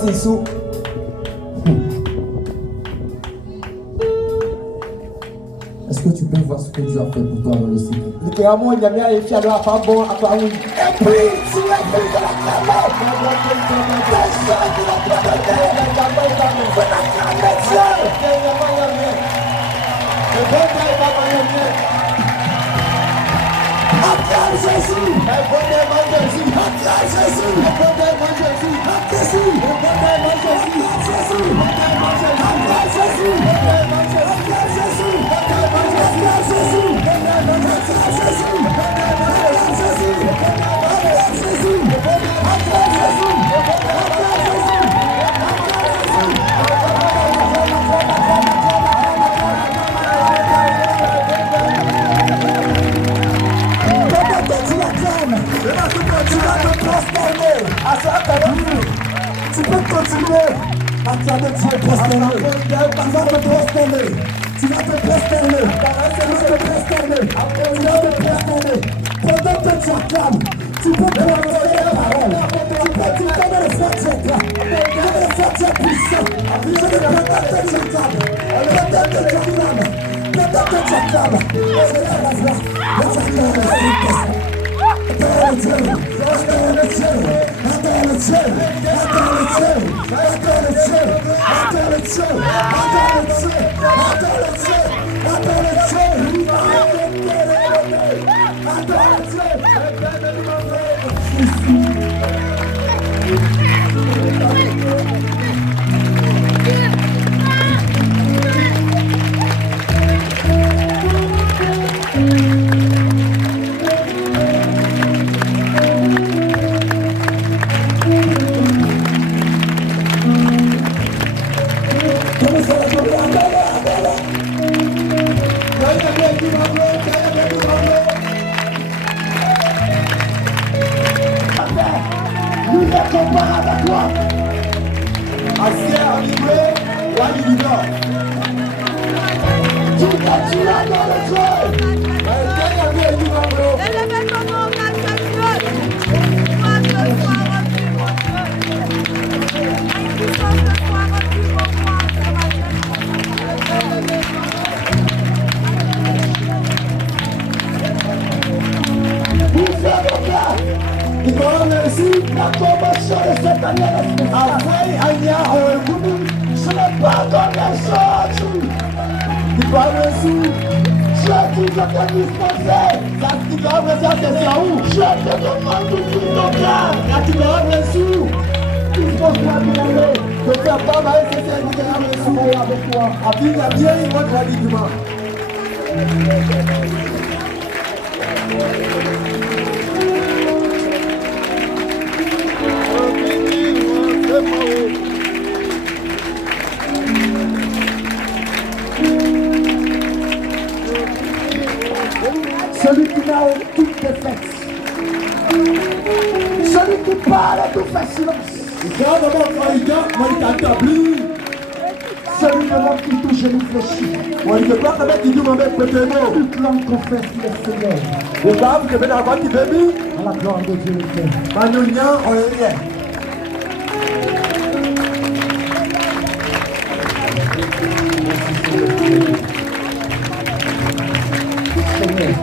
C'est sous. Est-ce que tu peux voir ce que Dieu a fait pour toi dans le ciel? Littéralement, il y a bien les fiers de la femme bon à toi. Et puis, tu es plus de la clameur. Personne ne va te acclame Jésus! Acclame Jésus! Acclame Jésus! Acclame Jésus! Acclame Jésus! Acclame Jésus! Tu peux continuer à acclamer Dieu prosterné. Tu vas te prosterner. Tu vas te prosterner. Pendant que tu acclames, tu peux prononcer la parole. Tu peux dire combien de fois tu acclames. Combien de fois tu es puissant. Je dis pendant que tu acclames. Pendant que tu acclames. Pendant que tu acclames. C'est la voix. Let's acclame the Saint-Esprit. Adore Dieu, adore Dieu, adore Dieu, adore Dieu, adore Dieu, adore Dieu, adore Dieu, adore Dieu, adore Dieu, comparable à toi. Ancien arrivé, Wally du Nord. Tu continues dans le jeu. Élevez ton nom, grâce à Dieu. Grâce de soir rendu, mon Dieu. Puissance de soir rendu, mon roi. Vous faites mon gars. Il va remercier la convention de cette année. Après, Anya, je n'ai pas donné ça. Il va remercier. Je te dispensé. Ça qui va remercier, c'est ça où? Je te demande de tout ton cœur. Là, tu vas remercier. Dispose-toi de aller. De faire pas mal, c'est ça qui va remercier avec toi. A bien, il va te dire. Celui qui n'a aucune défaite. Celui qui parle tout fait silence. Celui devant qui touche et nous fléchit. Toute langue confesse qu'il est Seigneur. À la gloire de Dieu le Père. Seigneur.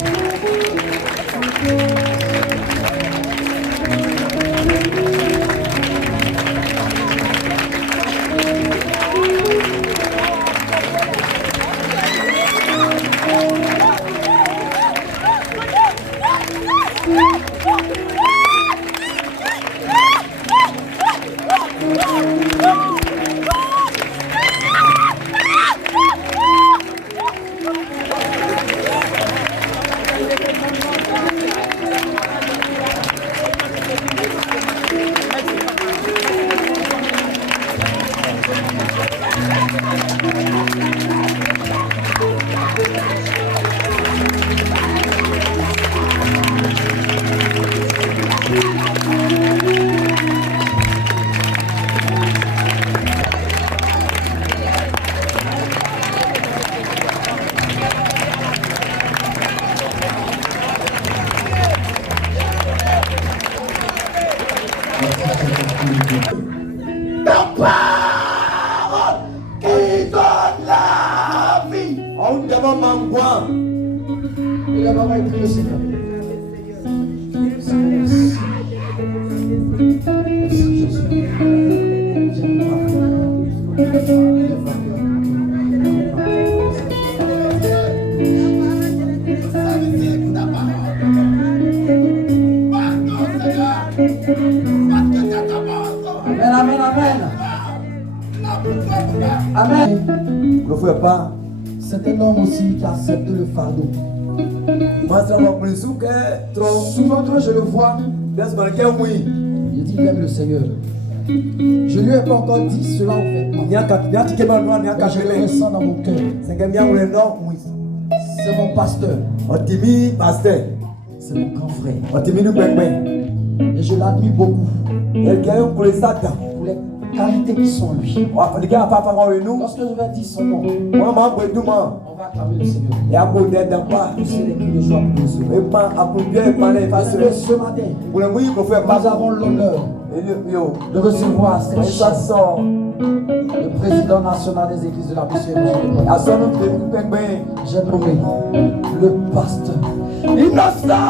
parole qui donne la vie. On demande mangouin. Il a pas écrit le Seigneur. Amen, amen, amen. Amen. Ne faites pas. C'est un homme aussi qui accepte le fardeau. Souvent quand je le vois, je dis il aime le Seigneur. Je lui ai pas encore dit cela en fait. Je le ressens dans mon cœur. C'est mon pasteur. C'est mon grand frère. Et je l'admire beaucoup. Pour les qualités qui sont lui. Lorsque je vais dire son nom, on va acclamer le Seigneur. Pousser les cris de joie pour le Seigneur. Parce que ce matin, nous avons l'honneur de recevoir cette chaîne le président national des églises de la mission évangélique. J'ai nommé le pasteur Innocent.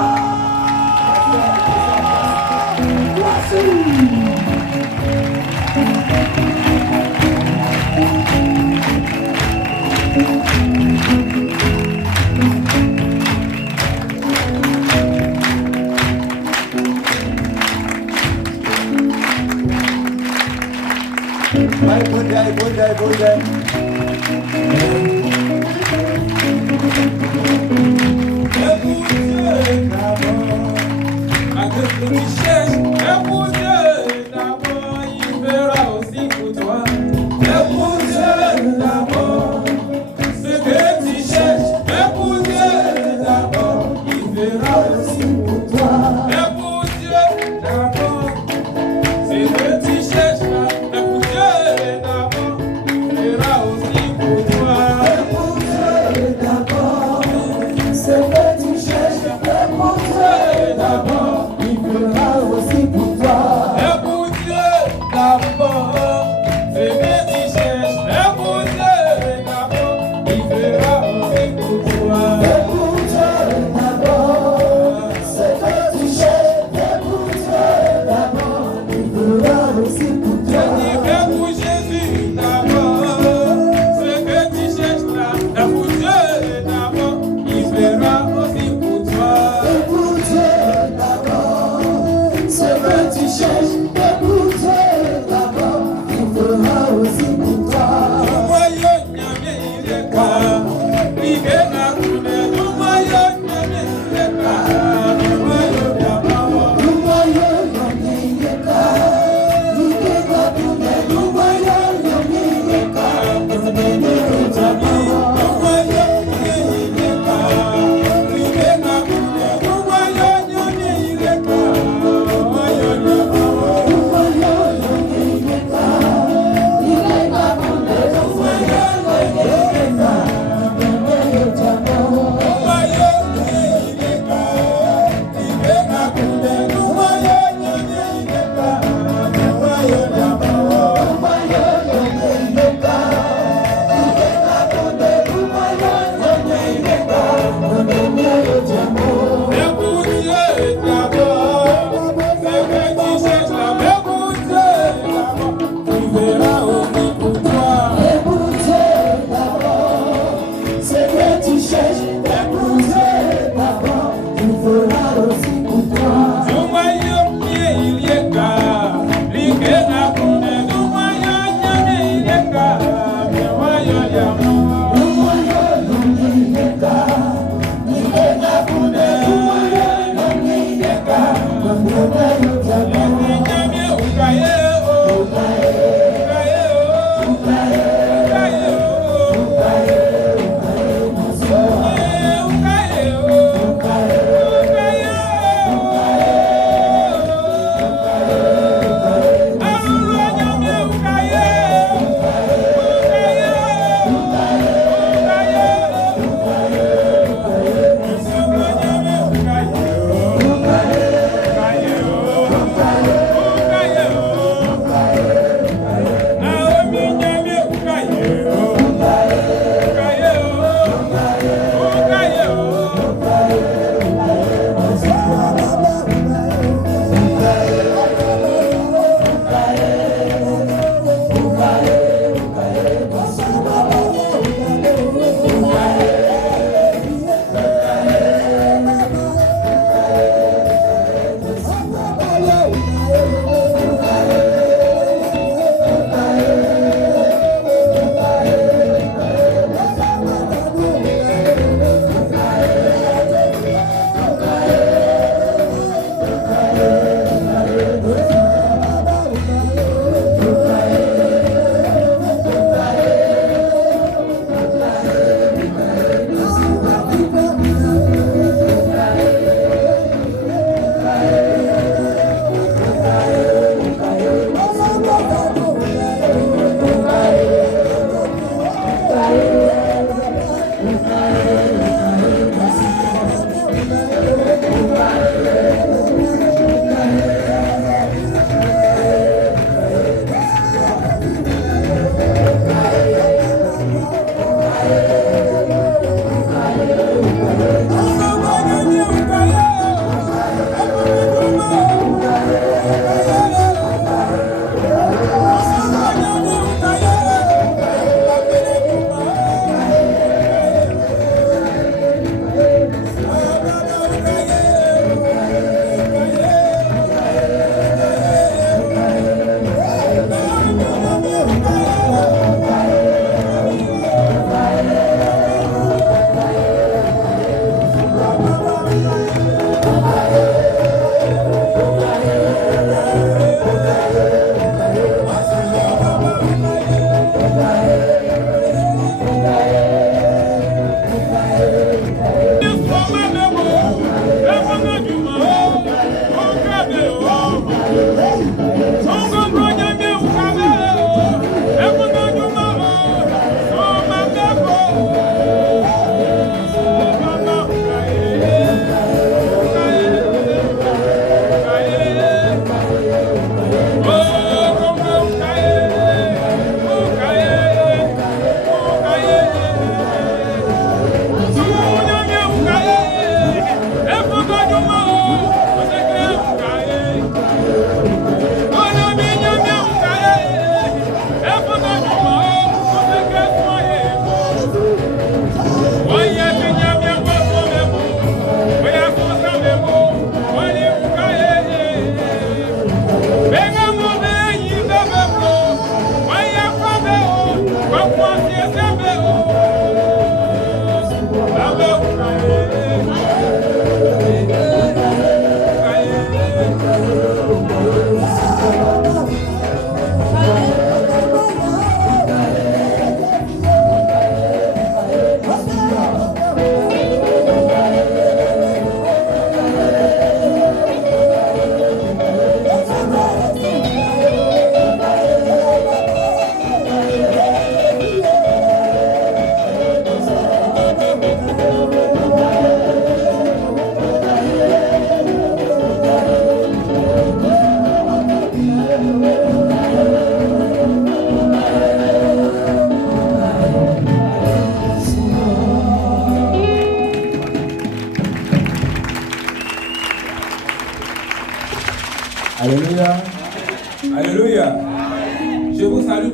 Voici. Good day. C'est que tu cherches, mais pour Dieu d'abord, il fera aussi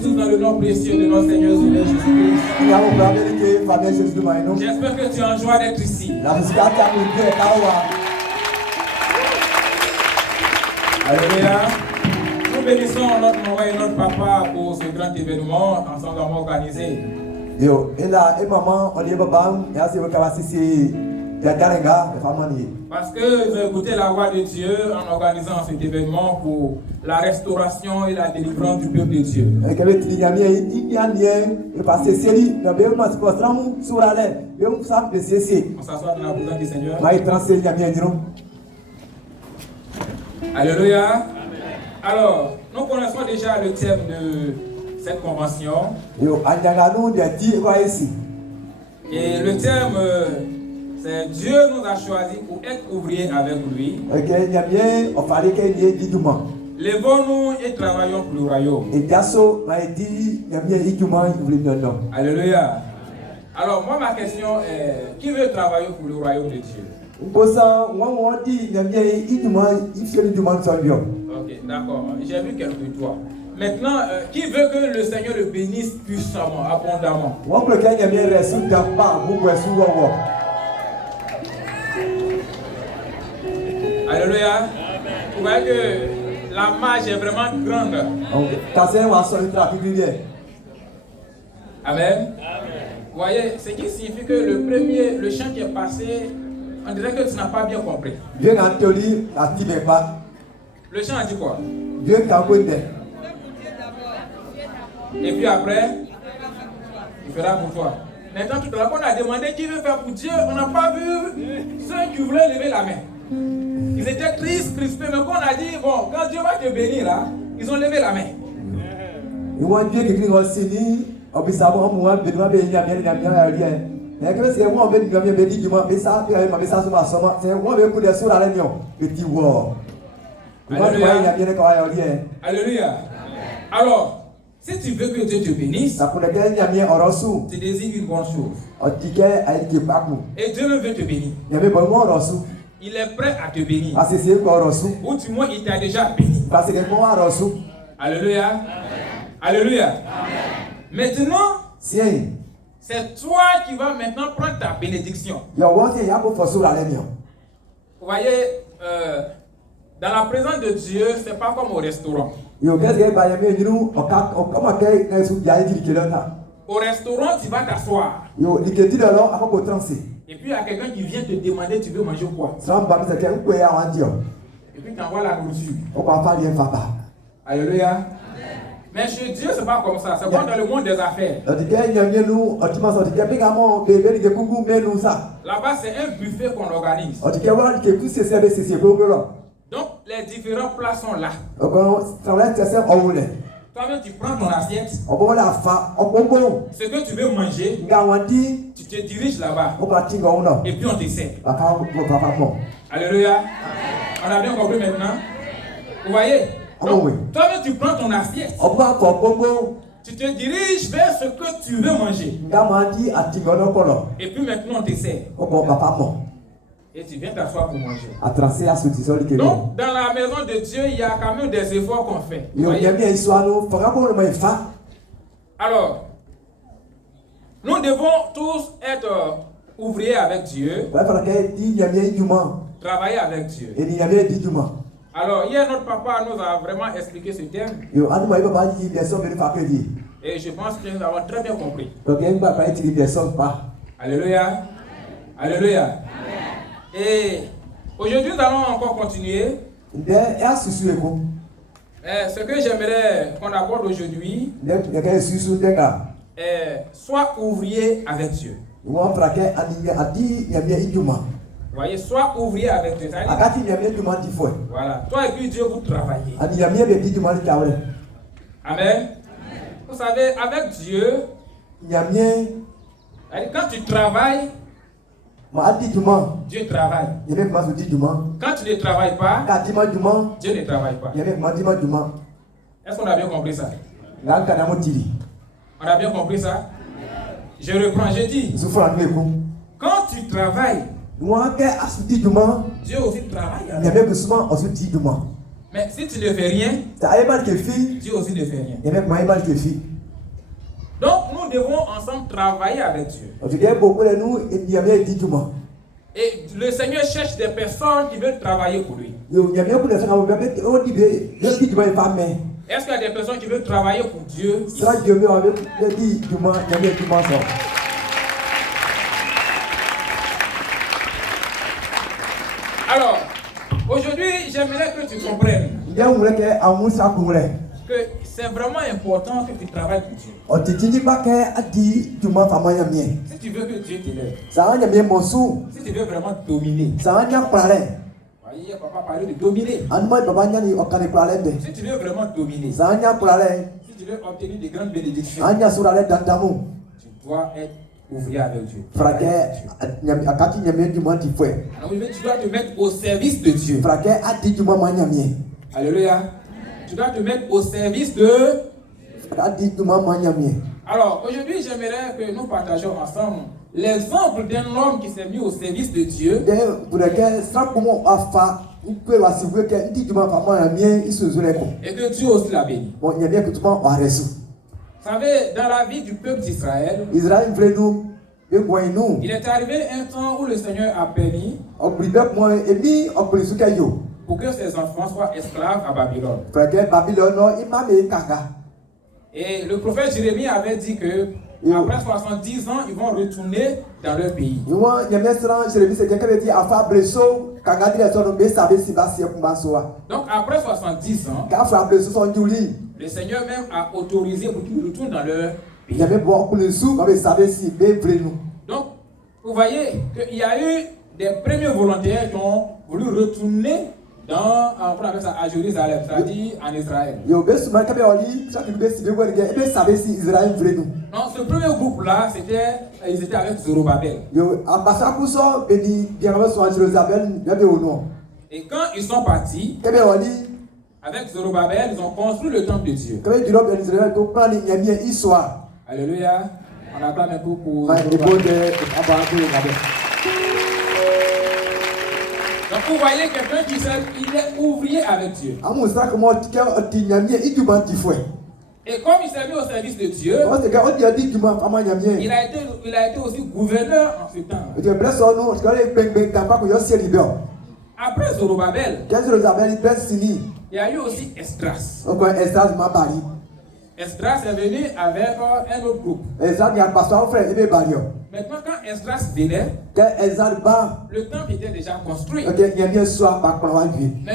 tous dans le nom précieux de notre Seigneur Jésus-Christ. J'espère que tu es en joie d'être ici. Alléluia. Nous bénissons notre maman et notre papa pour ce grand événement ensemble organisé. Parce qu'ils ont écouté la voix de Dieu en organisant cet événement pour la restauration et la délivrance du peuple de Dieu. On s'assoit dans la présence du Seigneur. Alléluia. Alors, nous connaissons déjà le thème de cette convention. Et le thème, c'est Dieu nous a choisis pour être ouvriers avec lui. Lèvons-nous et travaillons pour le royaume. Alléluia. Alors, moi, ma question est, qui veut travailler pour le royaume de Dieu? Ok, d'accord. J'ai vu quelques doigts. Maintenant, qui veut que le Seigneur le bénisse puissamment, abondamment? Alléluia. Vous voyez que la marge est vraiment grande. Amen. Vous voyez, ce qui signifie que le chant qui est passé, on dirait que tu n'as pas bien compris. Le chant a dit quoi? Et puis après, il fera pour toi. Maintenant, tout à l'heure, on a demandé qui veut faire pour Dieu. On n'a pas vu ceux qui voulaient lever la main. Ils étaient tristes, crispés, mais quand on a dit, bon, quand Dieu va te bénir, là, ils ont levé la main. Alléluia. Alléluia. Alors, si tu veux que Dieu te bénisse, tu désires une bonne chose. Et Dieu veut te bénir. Il est prêt à te bénir. Ou du moins, il t'a déjà béni. Alléluia. Alléluia. Maintenant, c'est toi qui vas maintenant prendre ta bénédiction. Vous voyez, dans la présence de Dieu, ce n'est pas comme au restaurant. Au restaurant, tu vas t'asseoir. Et puis il y a quelqu'un qui vient te demander tu veux manger quoi. Et puis tu envoies la nourriture. Alléluia. Mais chez Dieu, ce n'est pas comme ça. C'est comme dans le monde des affaires. Là-bas, c'est un buffet qu'on organise. Donc, les différents plats sont là. Toi-même, tu prends ton assiette. Ce que tu veux manger, tu te diriges là-bas. Et puis on te sert. Alléluia. On a bien compris maintenant. Vous voyez? Donc, toi-même, tu prends ton assiette. Tu te diriges vers ce que tu veux manger. Et puis maintenant, on te sert. Et tu viens t'asseoir pour manger. Donc, dans la maison de Dieu, il y a quand même des efforts qu'on fait. Alors, nous devons tous être ouvriers avec Dieu. Travailler avec Dieu. Alors, hier, notre papa nous a vraiment expliqué ce thème. Et je pense que nous avons très bien compris. Alléluia. Alléluia. Et aujourd'hui, nous allons encore continuer. Ce que j'aimerais qu'on aborde aujourd'hui est sois ouvrier avec Dieu. Vous voyez, sois ouvrier avec Dieu. Voilà. Toi et puis Dieu, vous travaillez. Amen. Vous savez, avec Dieu, quand tu travailles, Dieu travaille. Quand tu ne travailles pas, Dieu ne travaille pas. Est-ce qu'on a bien compris ça? On a bien compris ça? Je reprends, je dis. Quand tu travailles, Dieu aussi travaille. Mais si tu ne fais rien, Dieu aussi ne fait rien. Donc nous devons ensemble travailler avec Dieu. Et le Seigneur cherche des personnes qui veulent travailler pour lui. Est-ce qu'il y a des personnes qui veulent travailler pour Dieu ici? Alors, aujourd'hui, j'aimerais que tu comprennes que c'est vraiment important que tu travailles pour Dieu. Si tu veux que Dieu t'élève, si tu veux vraiment dominer, voyez, papa parlait de dominer. Si tu veux vraiment dominer, si tu veux obtenir de grandes bénédictions, tu dois être ouvrier avec Dieu. Alors, tu dois te mettre au service de Dieu. Alléluia. Tu dois te mettre au service de... Alors, aujourd'hui, j'aimerais que nous partagions ensemble l'exemple d'un homme qui s'est mis au service de Dieu. Et que Dieu aussi l'a béni. Vous savez, dans la vie du peuple d'Israël, il est arrivé un temps où le Seigneur a permis pour que ses enfants soient esclaves à Babylone. Et le prophète Jérémie avait dit que après 70 ans, ils vont retourner dans leur pays. Donc après 70 ans, le Seigneur même a autorisé pour qu'ils retournent dans leur pays. Donc, vous voyez qu'il y a eu des premiers volontaires qui ont voulu retourner à Jérusalem, c'est-à-dire en Israël. Non, ce premier groupe-là, ils étaient avec Zorobabel. Et quand ils sont partis, avec Zorobabel, ils ont construit le temple de Dieu. Alléluia. On acclame un peu pour Zorobabel. Donc vous voyez quelqu'un qui il est ouvrier avec Dieu. Et comme il s'est mis au service de Dieu, il a été aussi gouverneur en ce temps. Après Zorobabel, il y a eu aussi Esdras. Esdras est venu avec un autre groupe. Maintenant, quand Esdras venait, le temple était déjà construit. Mais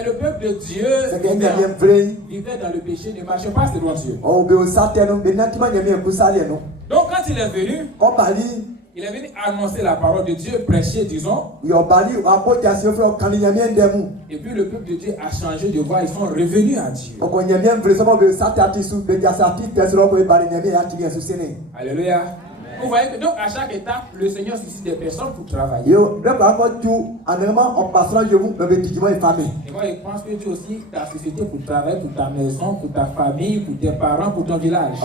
le peuple de Dieu vivait dans le péché, ne marchait pas selon Dieu. Donc, quand il est venu, il est venu annoncer la parole de Dieu, prêcher, disons. Et puis le peuple de Dieu a changé de voie, ils sont revenus à Dieu. Alléluia. Vous voyez que donc à chaque étape, le Seigneur suscite des personnes pour travailler. Et moi, je pense que Dieu aussi t'a suscité pour travailler pour ta maison, pour ta famille, pour tes parents, pour ton village.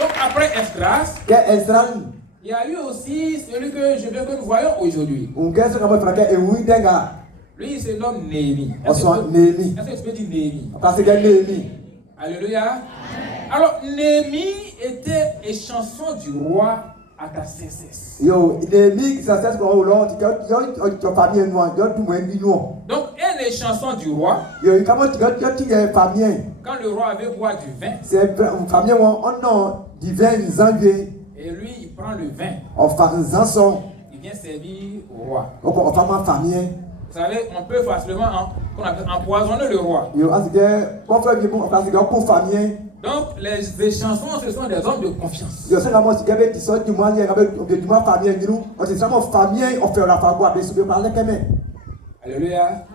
Donc après Esdras, il y a eu aussi celui que je veux que nous voyons aujourd'hui. Lui, il se nomme Néhémie. Est-ce que tu peux dire Néhémie? Alléluia. Alors, Néhémie était échanson du roi Artaxerxès. Donc, un échanson du roi, quand le roi avait boire du vin, et lui, il prend le vin, il vient servir au roi. Vous savez, on peut facilement empoisonner le roi. Donc, les échansons, ce sont des hommes de confiance. Alléluia.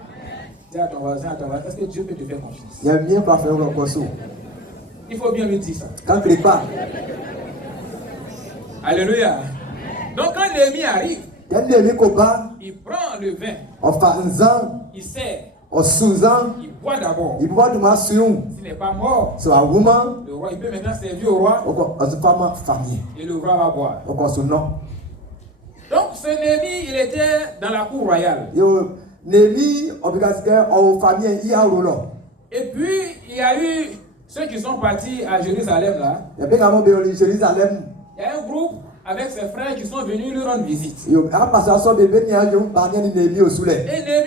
Dis à ton voisin, est-ce que Dieu peut te faire confiance? Il faut bien lui dire ça. Alléluia. Donc, quand Néhémie arrive, il prend le vin, il sert, il boit d'abord. S'il n'est pas mort, le roi, il peut maintenant servir au roi et le roi va boire. Donc ce Néhémie, il était dans la cour royale. Et puis, il y a eu ceux qui sont partis à Jérusalem là. Il y a un groupe avec ses frères qui sont venus lui rendre visite. Et Néhémie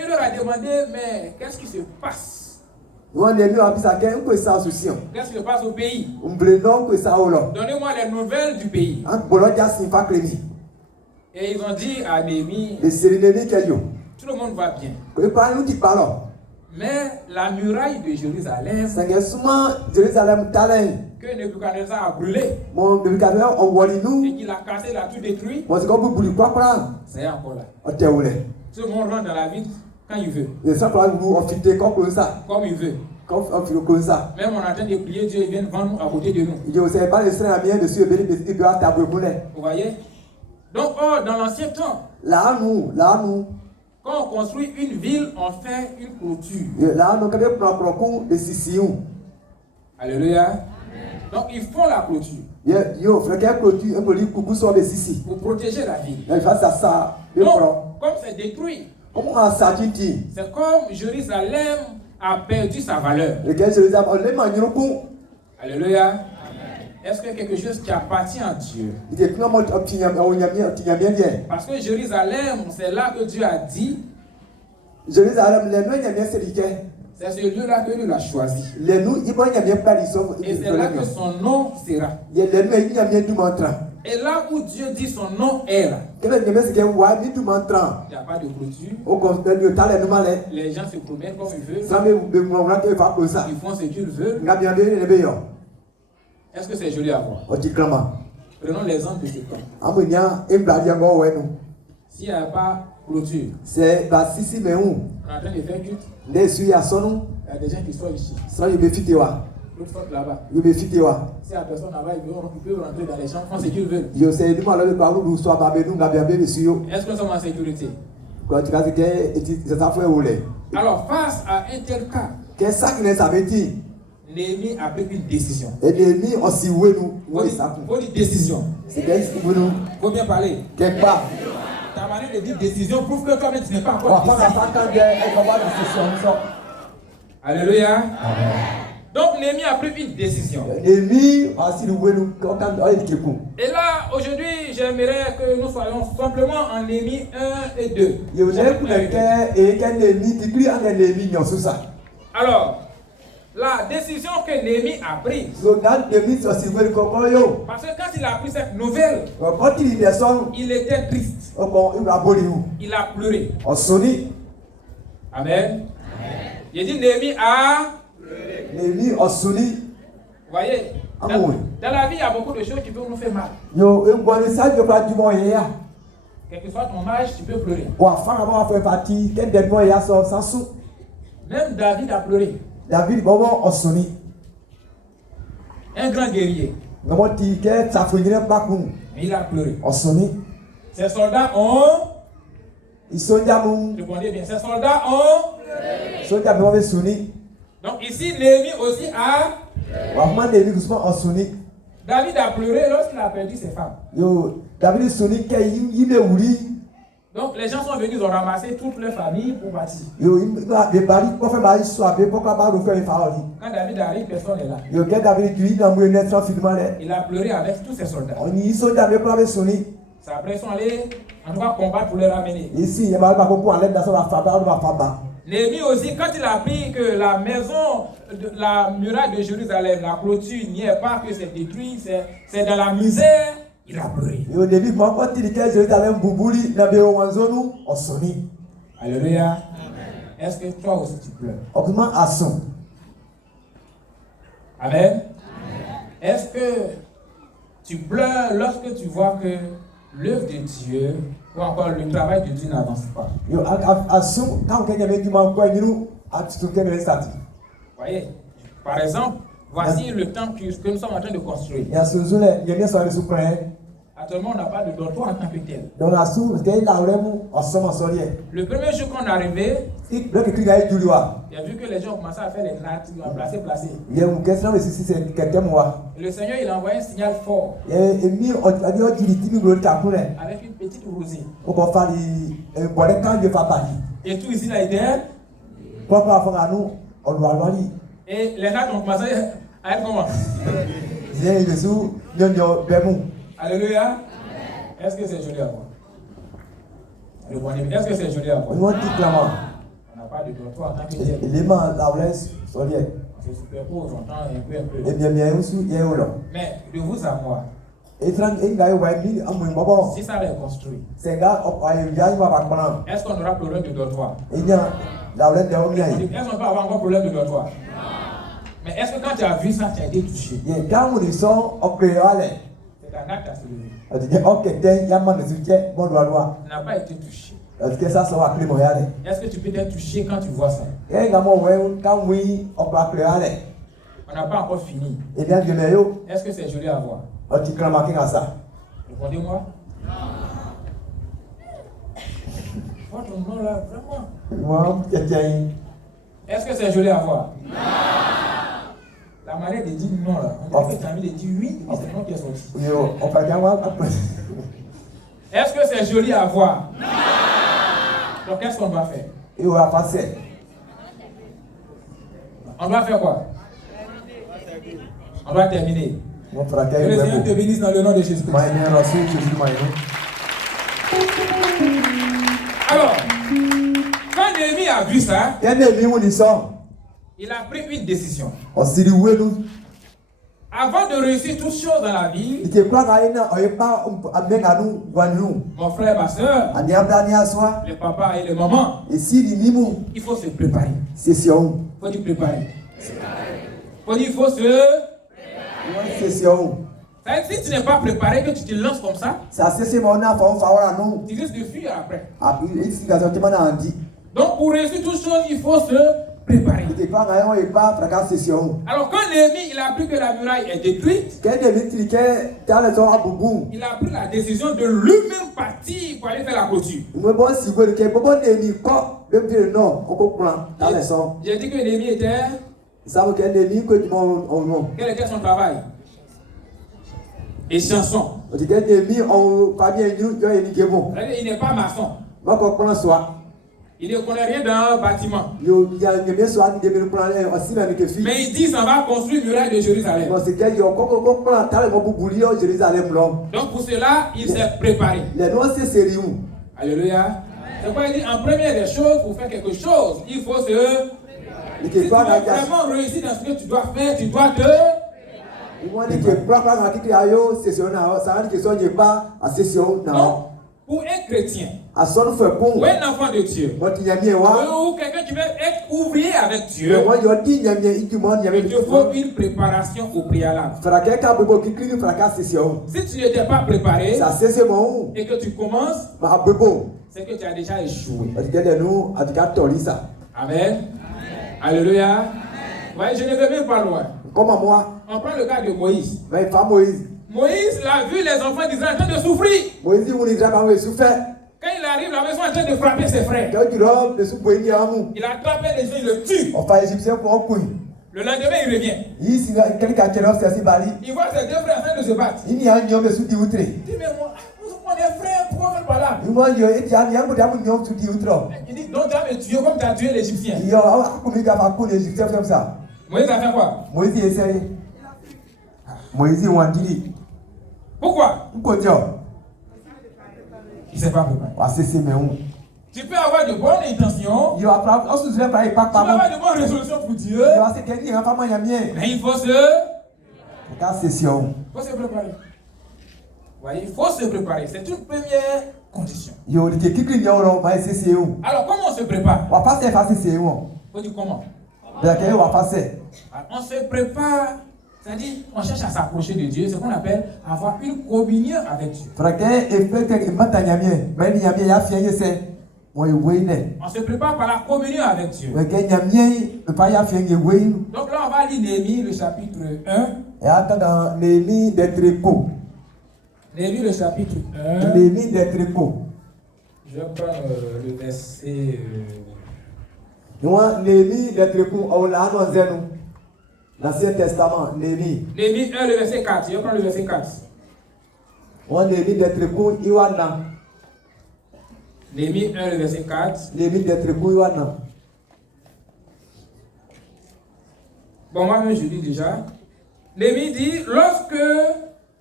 leur a demandé, mais qu'est-ce qui se passe? Qu'est-ce qui se passe au pays? Donnez-moi les nouvelles du pays. Et ils ont dit à Néhémie, tout le monde va bien. Mais la muraille de Jérusalem, que Nebuchadnezzar a brûlé, et qu'il a cassé, il a tout détruit, c'est encore là. Tout le monde rentre dans la ville quand il veut. Comme il veut. Même on attend de prier, Dieu vient vendre à côté de nous. Vous voyez? Donc, dans l'ancien temps, quand on construit une ville, on fait une clôture. Alléluia. Donc, ils font la clôture pour protéger la ville. Donc, comme c'est détruit, c'est comme Jérusalem a perdu sa valeur. Alléluia. Est-ce que quelque chose qui appartient à Dieu? Parce que Jérusalem, c'est là que Dieu a dit. C'est ce lieu-là que Dieu a choisi. Et c'est là que son nom sera. Et là où Dieu dit son nom est là. Il n'y a pas de clôture. Les gens se promènent comme ils veulent. Ils font ce qu'ils veulent. Est-ce que c'est joli à voir? Prenons l'exemple de ce temps. S'il n'y a pas clôture, on est en train de faire culte. Il y a des gens qui sont ici. L'autre sortent là-bas. Si la personne là-bas, il peut rentrer dans les champs, font ce qu'ils veulent. Est-ce que nous sommes en sécurité? Alors, face à un tel cas, Néhémie a pris une décision. Faut dire décision. Faut bien parler. Ta manière de dire décision prouve que toi-même tu n'es pas encore décision. Alléluia. Amen. Donc Néhémie a pris une décision. Et là, aujourd'hui, j'aimerais que nous soyons simplement en Néhémie 1 et 2. Alors, la décision que Néhémie a prise, parce que quand il a pris cette nouvelle, il était triste. Il a pleuré. Amen. Il dit Néhémie a pleuré. Vous voyez, dans la vie, il y a beaucoup de choses qui peuvent nous faire mal. Quel que soit ton âge, tu peux pleurer. Même David a pleuré. Un grand guerrier. Il a pleuré. Ses soldats ont. Répondez bien. Ses soldats ont pleuré. Donc ici, Néhémie aussi a. David a pleuré lorsqu'il a perdu ses femmes. Donc les gens sont venus, ils ont ramassé toute leur famille pour bâtir. Quand David arrive, personne n'est là. Il a pleuré avec tous ses soldats. C'est après ils sont allés en tout cas combattre pour les ramener. Néhémie aussi, quand il a appris que la maison, la muraille de Jérusalem, la clôture n'y est pas, que c'est détruit, c'est dans la misère, il a pleuré. Alléluia. Est-ce que toi aussi tu pleures? Amen. Est-ce que tu pleures lorsque tu vois que l'œuvre de Dieu ou encore le travail de Dieu n'avance pas? Voyez, par exemple, voici le temple que nous sommes en train de construire. Actuellement, on n'a pas de dortoir en tant que tel. Le premier jour qu'on est arrivé, il a vu que les gens commençaient à faire les nattes, ils ont placé. Le Seigneur, il a envoyé un signal fort avec une petite rosée. Et tout ici là était. Et les nattes ont commencé à être comment? Alléluia. Est-ce que c'est joli à voir? Est-ce que c'est joli à voir? On n'a pas de dortoir en tant que tel. Je superpose, j'entends un peu. Mais de vous à moi, si ça est construit, est-ce qu'on aura problème de dortoir? Est-ce qu'on peut avoir encore problème de dortoir? Mais est-ce que quand tu as vu ça, tu as été touché? C'est un acte à se lever. Tu n'as pas été touché. Est-ce que tu peux être touché quand tu vois ça? On n'a pas encore fini. Est-ce que c'est joli à voir? Répondez-moi. Votre nom là, vraiment. Est-ce que c'est joli à voir? La manière de dire non là, on dirait que tu as envie de dire oui, mais c'est le nom qui est sorti. Est-ce que c'est joli à voir? Donc qu'est-ce qu'on doit faire? On doit faire quoi? On doit terminer. Que le Seigneur te bénisse dans le nom de Jésus-Christ. Alors, quand Néhémie a vu ça, il a pris une décision. Avant de réussir toutes choses dans la vie, mon frère, ma soeur, les papas et les mamans, il faut se préparer. Il faut dire préparer. Il faut se préparer. Si tu n'es pas préparé, que tu te lances comme ça, tu risques de fuir après. Donc pour réussir toutes choses, il faut se préparer. Alors quand Néhémie il a appris que la muraille est détruite, il a pris la décision de lui-même partir pour aller faire la clôture. J'ai dit que Néhémie était... Quel était son travail? Et chanson. Il n'est pas maçon. Il ne connaît rien d'un bâtiment. Mais il dit ça va construire une muraille de Jérusalem. Donc pour cela, il s'est préparé. Alléluia. C'est pourquoi il dit en première des choses, pour faire quelque chose, il faut se... Si tu veux vraiment réussir dans ce que tu dois faire, tu dois te... Donc, pour un chrétien, ou un enfant de Dieu, ou quelqu'un qui veut être ouvrier avec Dieu, il te faut une préparation au préalable. Si tu n'étais pas préparé et que tu commences, c'est que tu as déjà échoué. Amen. Alléluia. Ouais, je ne vais même pas loin. On prend le cas de Moïse. Moïse l'a vu les enfants d'Israël en train de souffrir. Quand il arrive, la maison en train de frapper ses frères. Il a attrapé les gens, il le tue. Le lendemain, il revient. Il voit ses deux frères en train de se battre. Il dit, mais moi, on est frères, pourquoi on ne parle pas là? Il dit, donc tu as me tué comme tu as tué l'Égyptien. Moïse a fait quoi? Pourquoi? Il ne s'est pas préparé. Tu peux avoir de bonnes intentions. Tu peux avoir de bonnes résolutions pour Dieu. Mais il faut se préparer. Voyez, il faut se préparer. C'est une première condition. Alors, comment on se prépare? Il faut dire comment? On se prépare, c'est-à-dire on cherche à s'approcher de Dieu, c'est ce qu'on appelle avoir une communion avec Dieu. On se prépare par la communion avec Dieu. Donc là, on va lire Néhémie, le chapitre 1. Néhémie, le chapitre 1. Je vais prendre le verset... L'Ancien Testament, Néhémie. Néhémie 1, le verset 4. Je vais prendre le verset 4. Néhémie 1, le verset 4. Bon, moi-même, je lis déjà. Néhémie dit, lorsque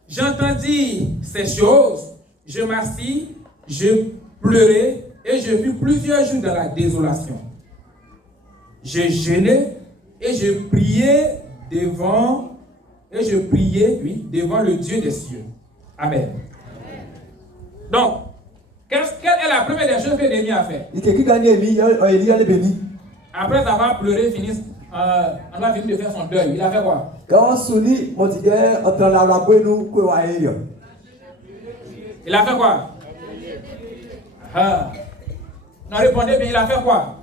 j'entendis ces choses, je m'assis, je pleurais et je fus plusieurs jours dans la désolation. Je jeûnais et je priais devant le Dieu des cieux. Amen. Donc, quelle est la première des choses que Néhémie a fait? Après avoir pleuré, on a fini de faire son deuil. Il a fait quoi? Il a fait quoi? Non, répondez bien, il a fait quoi?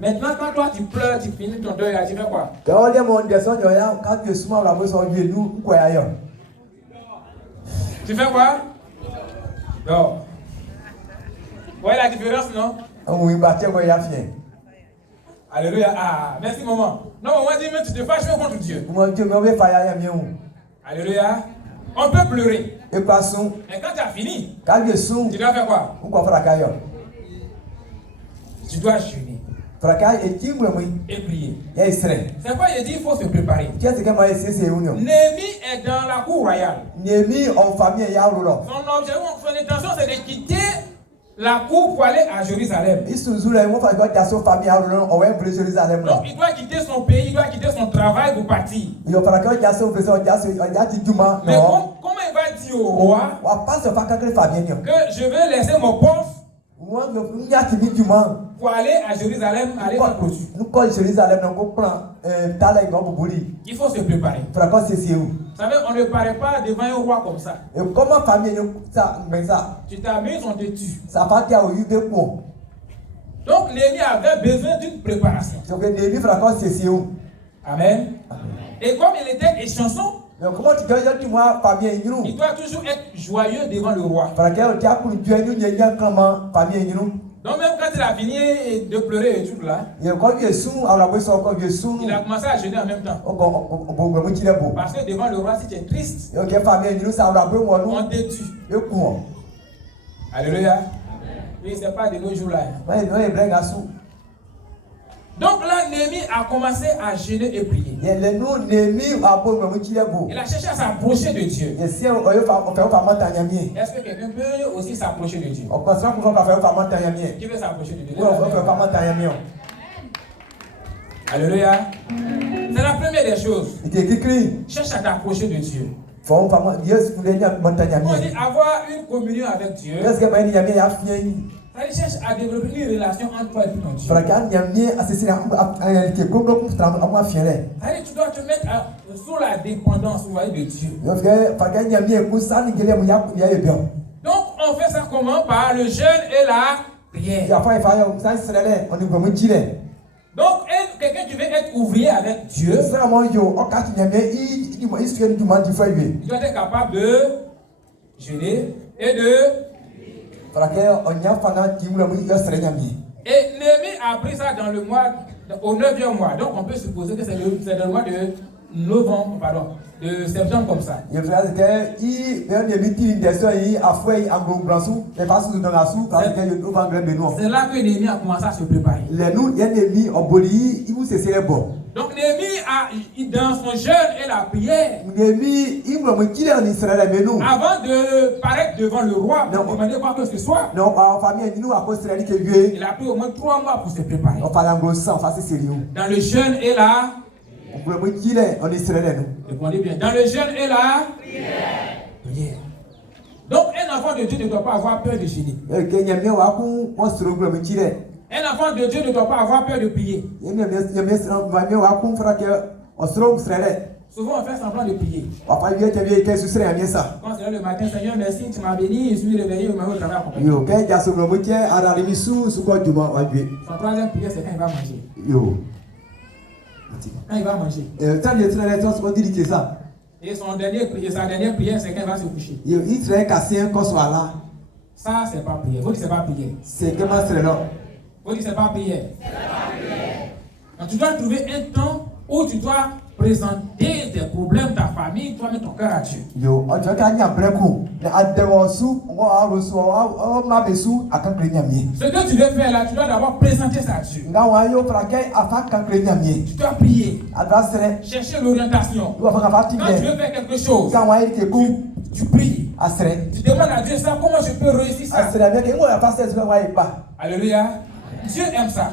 Maintenant, quand toi tu pleures, tu finis ton deuil, tu fais quoi? Tu fais quoi? Non. Vous voyez la différence, non? Alléluia. Ah, merci maman. Non, maman dit, mais tu te fâches même contre Dieu. Alléluia. On peut pleurer. Mais quand tu as fini, tu dois faire quoi? Tu dois jeûner. Et prier. C'est pourquoi il dit qu'il faut se préparer. Néhémie est dans la cour royale. Son intention, c'est de quitter la cour pour aller à Jérusalem. Donc il doit quitter son pays, il doit quitter son travail pour partir. Mais comment il va dire au roi que je vais laisser mon poste pour aller à Jérusalem, aller faire clôture? Il faut se préparer. Vous savez, on ne paraît pas devant un roi comme ça. Tu t'amuses, on te tue. Donc Néhémie avait besoin d'une préparation. Amen. Et comme il était échanson, il doit toujours être joyeux devant le roi. Donc même quand il a fini de pleurer et tout là, il a commencé à jeûner en même temps. Parce que devant le roi, si tu es triste, on te tue. Alléluia. Oui, c'est pas de nos jours là. Donc là, Néhémie a commencé à jeûner et prier. Il a cherché à s'approcher de Dieu. Est-ce que quelqu'un peut aussi s'approcher de Dieu? Qui veut s'approcher de Dieu? Alléluia. C'est la première des choses. Cherche à t'approcher de Dieu. On dit avoir une communion avec Dieu. Ça cherche à développer une relation entre toi et ton Dieu. Tu dois te mettre sous la dépendance de Dieu. Donc on fait ça comment? Par le jeûne et la prière. Donc quelqu'un qui veut être ouvrier avec Dieu, il doit être capable de jeûner et de... Et Néhémie a pris ça dans le mois, au 9e mois. Donc on peut supposer que c'est dans le mois de novembre, pardon, de septembre comme ça. C'est là que Néhémie a commencé à se préparer. Donc Néhémie a, dans son jeûne et la prière, avant de paraître devant le roi, pour demander quoi que ce soit, il a pris au moins 3 mois pour se préparer. Dans le jeûne et la répondez bien. Dans le jeûne et la prière. Donc un enfant de Dieu ne doit pas avoir peur de jeûner. Un enfant de Dieu ne doit pas avoir peur de prier. Souvent on fait semblant de prier. Quand c'est le matin, Seigneur, merci, tu m'as béni, je suis réveillé, je m'ai au travail. Son 3e prière, c'est quand il va manger. Quand il va manger. Et sa dernière prière, c'est quand il va se coucher. Ça, c'est pas prière. Vous dites, c'est pas prière. Vous dites, c'est pas prière. Donc, tu dois trouver un temps où tu dois présenter tes problèmes, ta famille, toi, mets ton cœur à Dieu. Ce que tu veux faire là, tu dois d'abord présenter ça à Dieu. Tu dois prier. Chercher l'orientation. Quand tu veux faire quelque chose, tu pries. Tu demandes à Dieu ça, comment je peux réussir ça. Alléluia. Dieu aime ça.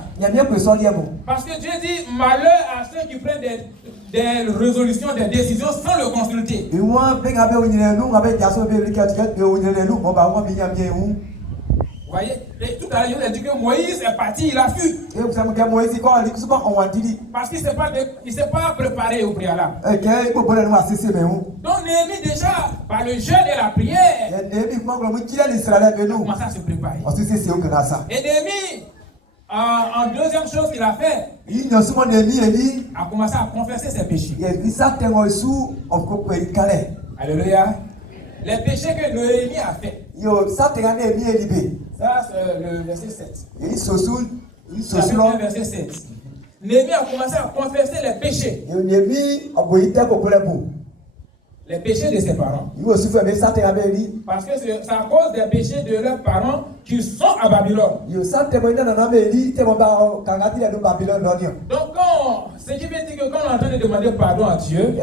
Parce que Dieu dit malheur à ceux qui prennent des résolutions, des décisions sans le consulter. Vous voyez, et tout à l'heure, il a dit que Moïse est parti, il a fui. Parce qu'il ne s'est pas préparé au préalable. Donc Néhémie déjà, par le jeûne et la prière, il a commencé à se préparer. Et Néhémie, en deuxième chose qu'il a fait, a commencé à confesser ses péchés. Alléluia. Les péchés que Néhémie a fait. Ça, c'est le verset 7. Chapitre 1, verset 7. Néhémie a commencé à confesser les péchés. Les péchés de ses parents. Parce que c'est à cause des péchés de leurs parents qu'ils sont à Babylone. Donc, ce qui veut dire que quand on est en train de demander pardon à Dieu,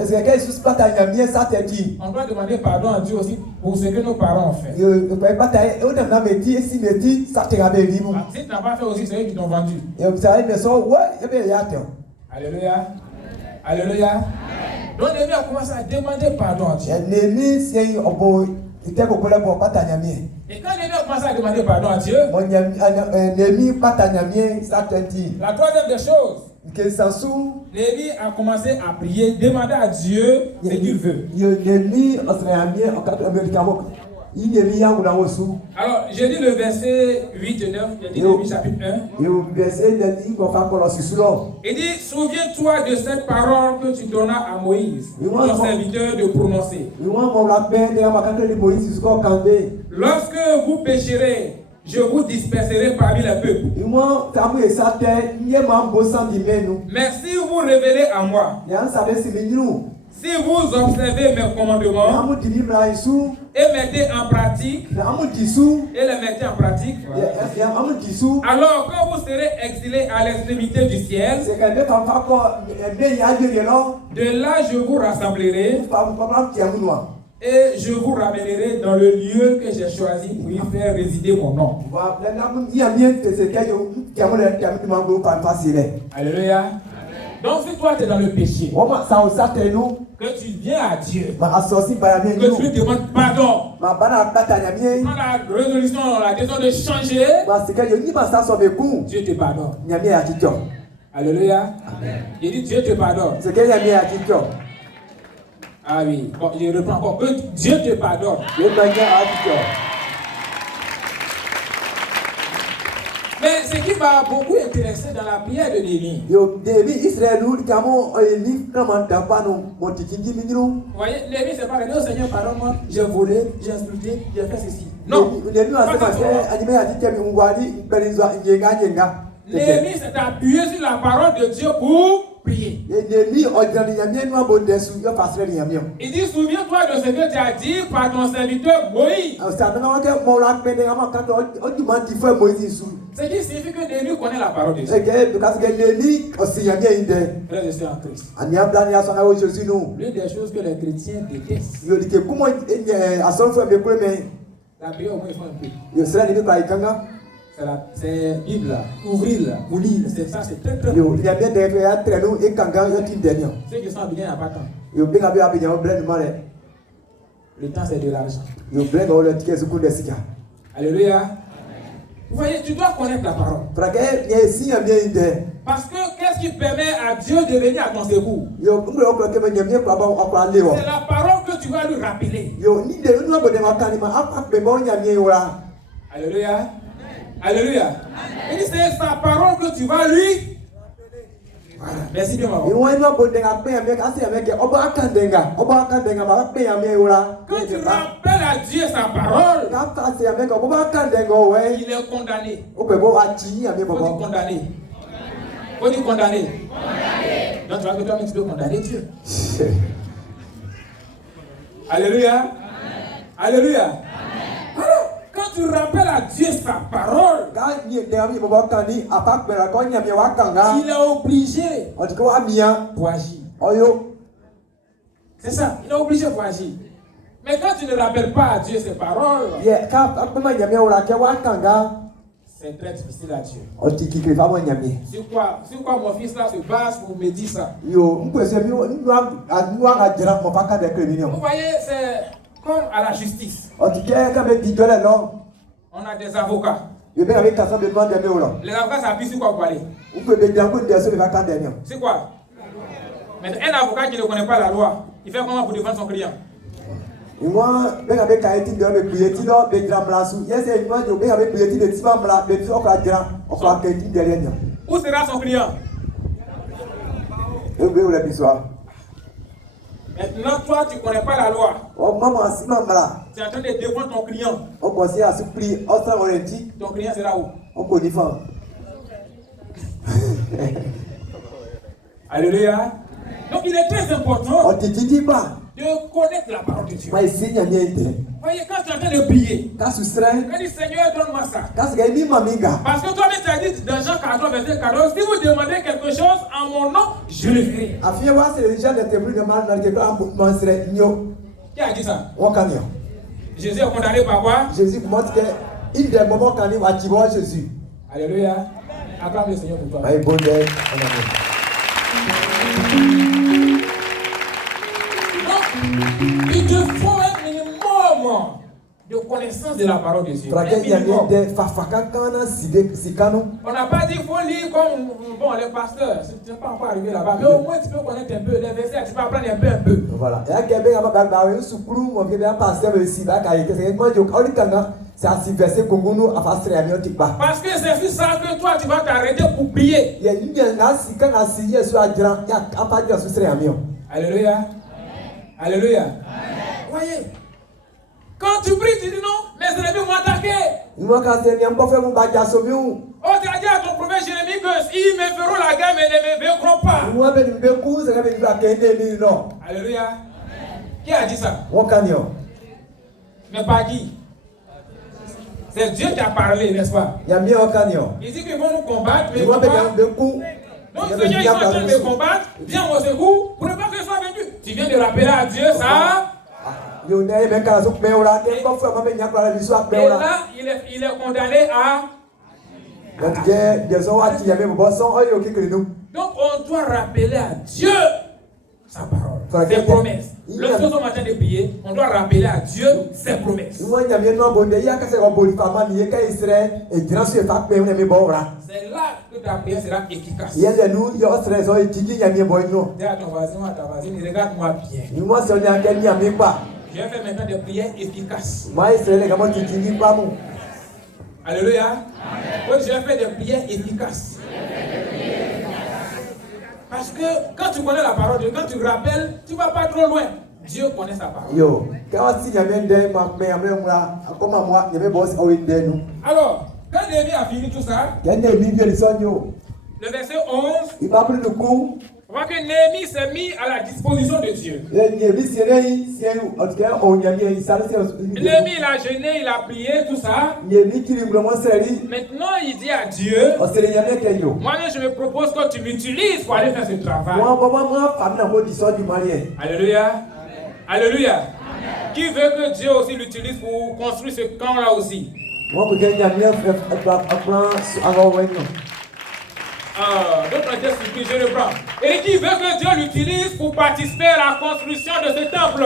on doit demander pardon à Dieu aussi pour ce que nos parents ont fait. Si tu n'as pas fait aussi, c'est eux qui t'ont vendu. Alléluia. Alléluia. Donc Néhémie a commencé à demander pardon à Dieu. Et quand Néhémie a commencé à demander pardon à Dieu, la troisième des choses, Néhémie a commencé à prier, demander à Dieu ce qu'il veut. Alors, j'ai dit le verset 8 et 9, j'ai dit Néhémie chapitre 1. Il dit, souviens-toi de cette parole que tu donnas à Moïse, ton serviteur, de prononcer. Lorsque vous pécherez, je vous disperserai parmi les peuples. Mais si vous révélez à moi, si vous observez mes commandements et mettez en pratique, alors quand vous serez exilés à l'extrémité du ciel, de là je vous rassemblerai et je vous ramènerai dans le lieu que j'ai choisi pour y faire résider mon nom. Alléluia. Donc si toi tu es dans le péché, que tu viens à Dieu, que tu lui demandes pardon, quand la résolution, la question de changer, Dieu te pardonne. Alléluia. Il dit Dieu te pardonne. Ah oui, bon, je reprends encore. Que Dieu te pardonne. Mais ce qui m'a beaucoup intéressé dans la prière de Néhémie, vous voyez, Néhémie c'est pas le Seigneur, pardonne-moi, j'ai volé, j'ai insulté, j'ai fait ceci. Non. Néhémie s'est appuyé sur la parole de Dieu pour prier. Il dit, souviens-toi de ce que tu as dit par ton serviteur Moïse. Ce qui signifie que Néhémie connaît la parole de Dieu. Frères et sœurs en Christ. L'une des choses que les chrétiens détestent, la prière au moins il faut un peu. C'est Bible, ouvrir, vous lire, c'est ça, c'est très très bon. Ceux qui sont habillés à pas temps. Le temps c'est de l'argent. Alléluia. Vous voyez, tu dois connaître la parole. Parce que qu'est-ce qui permet à Dieu de venir à ton secours? C'est la parole que tu vas lui rappeler. Alléluia. Alléluia. Il dit c'est sa parole que tu vas lui. Voilà. Merci bien, maman. Quand tu rappelles à Dieu sa parole, il est condamné. Faut dire condamné. Faut dire condamné. Donc tu vois que toi-même tu peux condamner Dieu. Alléluia. Amen. Alléluia. Amen. Alors, quand tu rappelles à Dieu sa parole, il est obligé pour agir. C'est ça, il est obligé pour agir. Mais quand tu ne rappelles pas à Dieu ses paroles, c'est très difficile à Dieu. Sur quoi mon fils là se base pour me dire ça? Vous voyez, c'est comme à la justice. On a des avocats. Les avocats s'appuient sur quoi pour aller? C'est quoi? Mais un avocat qui ne connaît pas la loi, il fait comment pour défendre son client? Où sera son client? Maintenant, toi, tu ne connais pas la loi. Tu es en train de défendre ton client. Ton client sera où? Alléluia. Donc, il est très important de connaître la parole de Dieu. Voyez, quand tu es en train de prier, tu dis Seigneur, donne-moi ça. Parce que toi-même, tu as dit dans Jean 14, verset 14, si vous demandez quelque chose en mon nom, je le ferai. Qui a dit ça? Jésus est condamné par quoi? Jésus montre que il des moments quand il va dire Jésus. Alléluia. Acclame le Seigneur pour toi. Il te faut un minimum de connaissance de la parole de Dieu. On n'a pas dit qu'il faut lire comme les pasteurs. Tu n'es pas encore arrivé là-bas. Mais au moins tu peux connaître un peu les versets. Tu peux apprendre un peu. Voilà. Parce que c'est sur ça que toi tu vas t'arrêter pour prier. Alléluia. Alléluia. Voyez. Quand tu pries, tu dis non, mes ennemis vont m'attaquer. Oh, tu as dit à ton prophète Jérémie que s'ils me feront la guerre, mais ne me vaincront pas. Alléluia. Qui a dit ça? Mais pas qui? C'est Dieu qui a parlé, n'est-ce pas? Il dit qu'ils vont nous combattre, mais donc Seigneur, ils sont en train de me combattre. Viens au secours pour ne pas que je sois vaincu. Tu viens de rappeler à Dieu ça. Et là, il est condamné à. Donc on doit rappeler à Dieu sa parole, ses promesses. Lorsque nous sommes en train de prier, on doit rappeler à Dieu ses promesses. C'est là que ta prière sera efficace. Dis à ton voisin ou à ta voisine, regarde-moi bien. Je vais faire maintenant des prières efficaces. Alléluia. Oui, je vais faire des prières efficaces. Parce que quand tu connais la parole de Dieu, quand tu rappelles, tu ne vas pas trop loin. Dieu connaît sa parole. Alors, quand Néhémie a fini tout ça, le verset 11, on voit que Néhémie s'est mis à la disposition de Dieu. Néhémie, il a jeûné, il a prié, tout ça. Maintenant, il dit à Dieu, moi-même, je me propose que tu m'utilises pour aller faire ce travail. Alléluia. Alléluia. Amen. Qui veut que Dieu aussi l'utilise pour construire ce camp-là aussi? D'autres je le prends. Et qui veut que Dieu l'utilise pour participer à la construction de ce temple?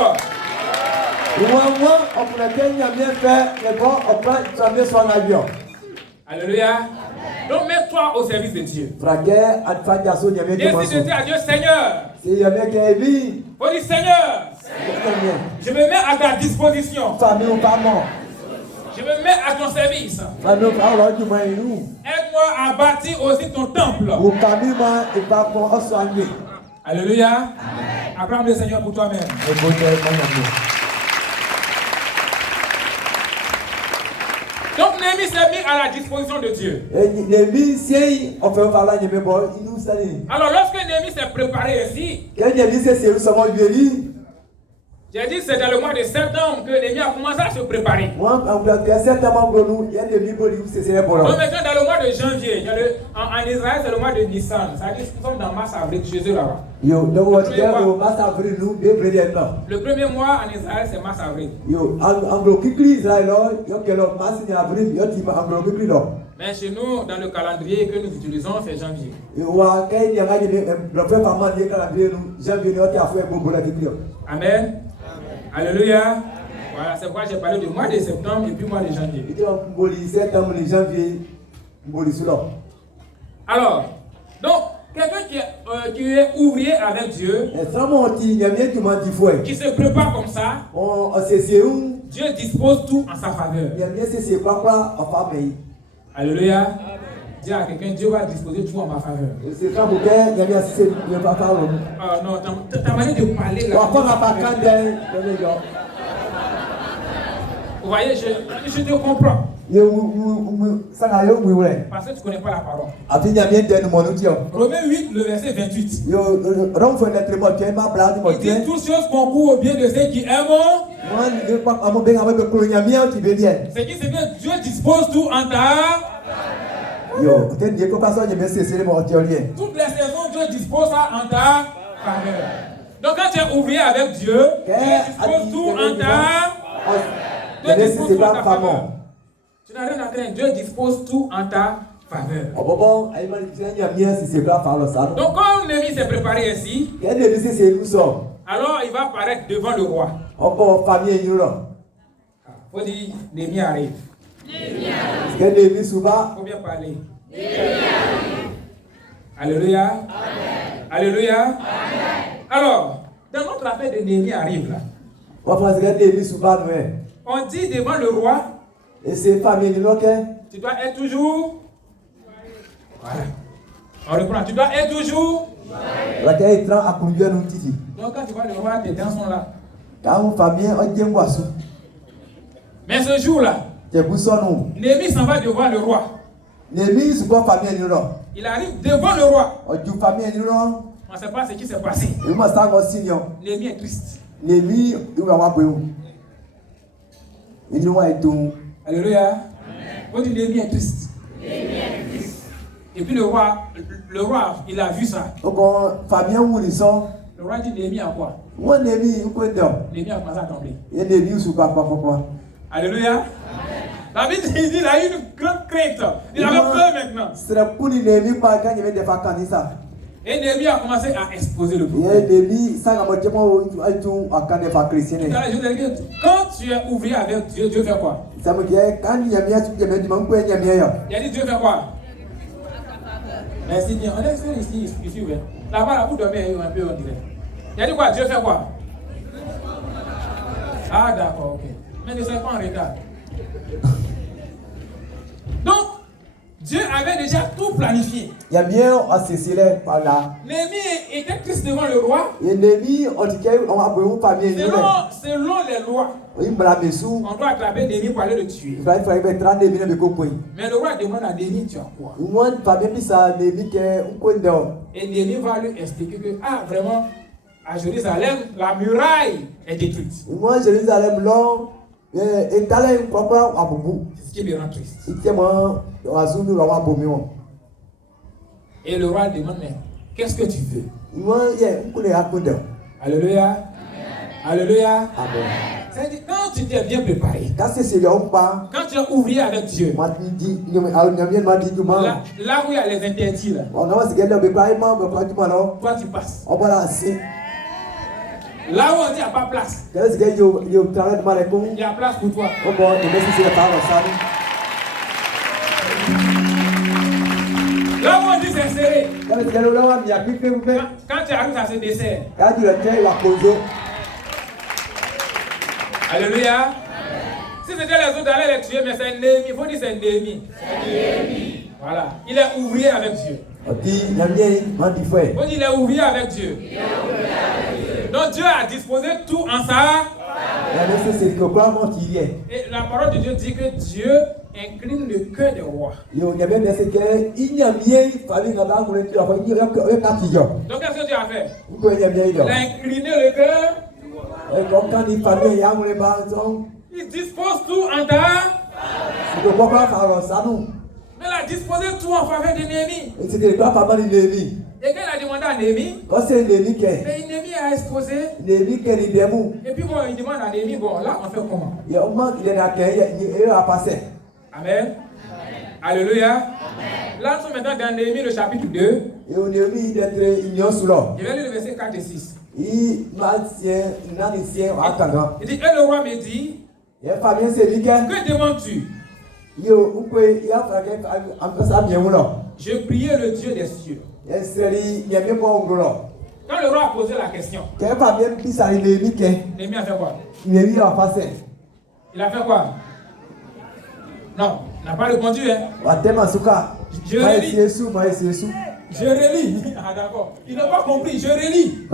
Alléluia. Donc mets-toi au service de Dieu. Décide de dire à Dieu, Seigneur. Faut dire, Seigneur, je me mets à ta disposition. Je me mets à ton service. Aide-moi à bâtir aussi ton temple. Alléluia. Acclame le Seigneur pour toi-même. Donc Néhémie Néhémie s'est mis à la disposition de Dieu. Alors lorsque Néhémie s'est préparé ici, j'ai dit que c'est dans le mois de septembre que Néhémie a commencé à se préparer. Donc maintenant dans le mois de janvier, en Israël c'est le mois de Nissan. Ça dit que nous sommes dans mars-avril chez eux là-bas. Le premier mois en Israël c'est mars-avril. Mais chez nous, dans le calendrier que nous utilisons, c'est janvier. Amen. Alléluia. Voilà, c'est pourquoi j'ai parlé du mois de septembre et puis mois de janvier. Alors, donc, quelqu'un qui est ouvrier avec Dieu, qui se prépare comme ça, Dieu dispose tout en sa faveur. Alléluia. Dis à quelqu'un, Dieu va disposer tout en ma faveur. Oh non, ta manière de parler là. Vous voyez, je te comprends. Parce que tu ne connais pas la parole. Romains 8, le verset 28. Il dit toutes choses concourent au bien de ceux qui aiment. C'est qui c'est que Dieu dispose tout en ta. Toutes les saisons, Dieu dispose ça en ta faveur. Donc quand tu es ouvrier avec Dieu, Dieu dispose tout en ta. Dieu dispose tout en ta faveur. Tu n'as rien à craindre. Dieu dispose tout en ta faveur. Donc quand Néhémie s'est préparé ainsi, alors il va apparaître devant le roi. Il faut dire, Néhémie arrive. Il faut bien parler. Alléluia. Amen. Alléluia. Amen. Alors, dans notre affaire de Néhémie arrive là. On dit devant le roi. Tu dois être toujours. Voilà. On reprend. Tu dois être toujours. Donc quand tu vois le roi, tes dents sont là. Mais ce jour-là, Néhémie s'en va devant le roi. Il arrive devant le roi. On ne sait pas ce qui s'est passé. Néhémie est triste. Alléluia. On dit Néhémie est triste. Et puis le roi, il a vu ça. Le roi dit Néhémie a quoi? Néhémie a commencé à tomber. Alléluia. La Bible dit qu'il a eu une grande crainte. Il avait peur maintenant. Et Néhémie a commencé à exposer le problème. Quand tu es ouvrier avec Dieu, Dieu fait quoi? Il a dit Dieu fait quoi? Merci bien. On est ici. Là-bas, vous dormez un peu, on dirait. Il a dit quoi? Dieu fait quoi? Ah, d'accord, ok. Mais ne soyez pas en retard. Donc, Dieu avait déjà tout planifié. Néhémie était triste devant le roi. Selon les lois, on doit attraper Néhémie pour aller le tuer. Mais le roi demande à Néhémie, tu as quoi? Et Néhémie va lui expliquer que, vraiment, à Jérusalem, la muraille est détruite. C'est ce qui me rend triste. Et le roi demande, mais qu'est-ce que tu veux? Alléluia. Alléluia. C'est-à-dire, quand tu t'es bien préparé, quand tu es ouvrier avec Dieu, là où il y a les interdits, là, toi tu passes. Là où on dit qu'il n'y a pas place, il y a place pour toi. Là où on dit c'est serré, quand tu arrives à ce dessert, alléluia. Si c'était les autres d'aller les tuer, mais c'est un Néhémie, il faut dire c'est un Néhémie. Voilà, il est ouvrier avec Dieu. On dit il est ouvrier avec Dieu. Donc Dieu a disposé tout en ça. Et la parole de Dieu dit que Dieu incline le cœur des rois. Donc qu'est-ce que Dieu a fait? Il a incliné le cœur. Il dispose tout en ta. Mais il a disposé tout en faveur de Néhémie. Et quand il a demandé à Néhémie, Néhémie a exposé. Et puis bon, il demande à Néhémie, bon, là on fait comment? Amen. Alléluia. Là nous sommes maintenant dans Néhémie le chapitre 2. Je vais lire le verset 4 et 6. Il dit, et le roi me dit, que demandes-tu? Je priais le Dieu des cieux. Quand le roi a posé la question, Néhémie a fait quoi? Il a fait quoi? Non, il n'a pas répondu. Hein? Je relis. Ah d'accord. Il n'a pas compris. Je relis.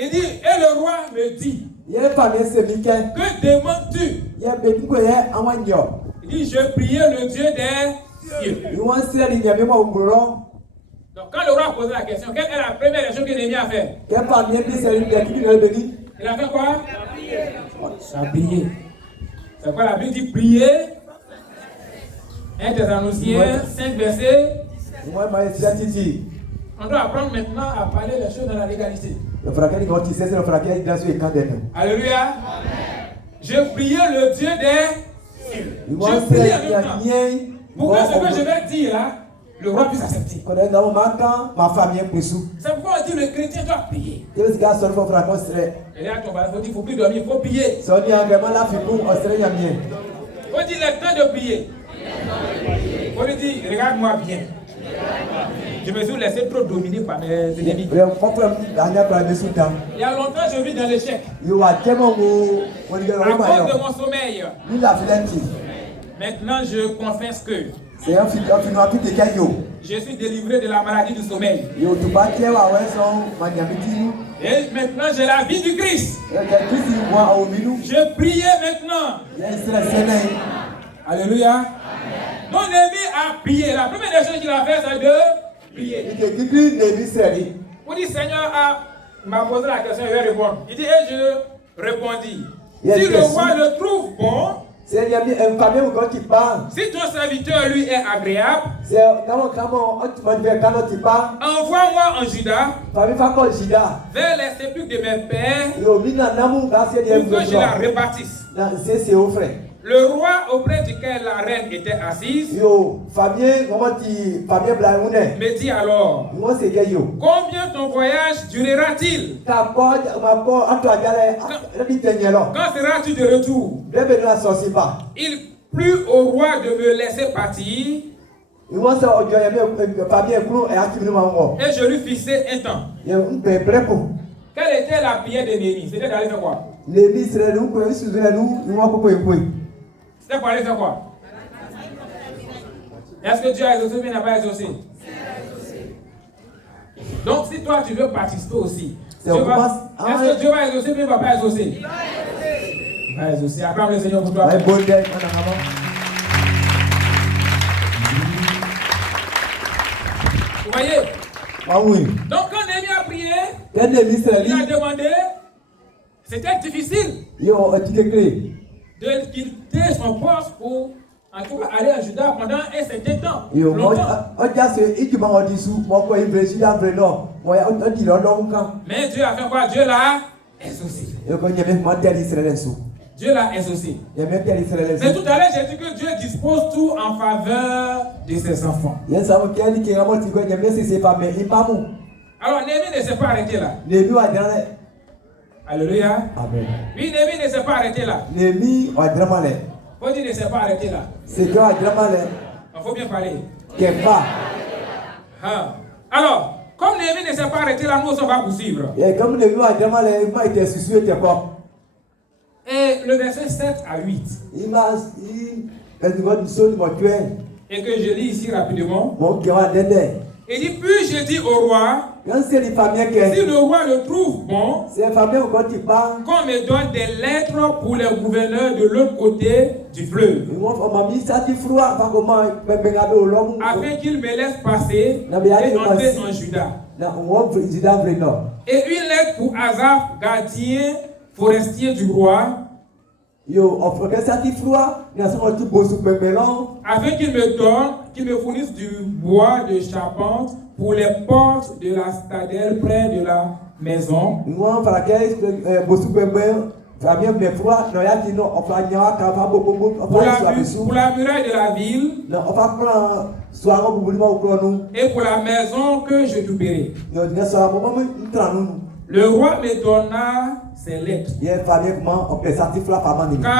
Il dit, et le roi me dit, que demandes-tu? Il dit, je priais le Dieu des cieux. Donc quand le roi a posé la question, quelle est la première chose que Néhémie a fait? Il a fait quoi? Il a prié. C'est quoi la Bible dit prier? 1 Thessaloniciens 5 versets. On doit apprendre maintenant à parler les choses dans la légalité. Alléluia. Je priais le Dieu des cieux. Je priais en même temps. Pour que ce que je vais dire là, le roi puisse accepter. C'est pourquoi on dit le chrétien doit prier. Et là, ton voisin, il faut plus dormir, il faut prier. Il faut dire le temps de prier. Il faut lui dire, regarde-moi bien. Je me suis laissé trop dominer par mes ennemis. Il y a longtemps, je vis dans l'échec. À cause de mon sommeil. Maintenant, je confesse que je suis délivré de la maladie du sommeil. Et maintenant, j'ai la vie du Christ. Je priais maintenant. Alléluia. Donc, Néhémie a prié. La première des choses qu'il a fait, c'est de prier. Vous dites, Seigneur m'a posé la question, je vais répondre. Il dit, et je répondis. Si le roi le trouve bon, si ton serviteur lui est agréable, envoie-moi en Juda vers les sépulcres de mes pères pour que je la répartisse. Le roi auprès duquel la reine était assise me dit alors, combien ton voyage durera-t-il? Quand seras-tu de retour? Il plut au roi de me laisser partir et je lui fixai un temps. Quelle était la prière de Néhémie? C'était d'aller faire quoi? C'était pour aller faire quoi? Est-ce que Dieu a exaucé ou il n'a pas exaucé? Donc si toi tu veux participer aussi, est-ce que Dieu va exaucer ou il ne va pas exaucer? Il va exaucer. Acclame le Seigneur pour toi. Vous voyez? Donc quand Néhémie a prié, il a demandé, c'était difficile de quitter son poste pour en tout cas aller à Juda pendant un certain temps. Mais Dieu a fait quoi? Dieu l'a exaucé. Dieu l'a exaucé. Mais tout à l'heure, j'ai dit que Dieu dispose tout en faveur de ses enfants. Alors Néhémie ne s'est pas arrêté là. Alléluia. Amen. Oui, Néhémie ne s'est pas arrêté là. Faut dire ne s'est pas arrêté là. Il faut bien parler. Alors, comme Néhémie ne s'est pas arrêté là, nous on va poursuivre. Et le verset 7 à 8. Et que je lis ici rapidement. Il dit, puis je dis au roi, si le roi le trouve bon, qu'on me donne des lettres pour les gouverneurs de l'autre côté du fleuve, afin qu'il me laisse passer et entrer en Juda. Et une lettre pour Asaph, gardien forestier du roi, afin qu'il me fournisse du bois de charpente pour les portes de la citadelle près de la maison. Pour la muraille de la ville et pour la maison que je t'ouvrirai. Le roi me donna ces lettres, car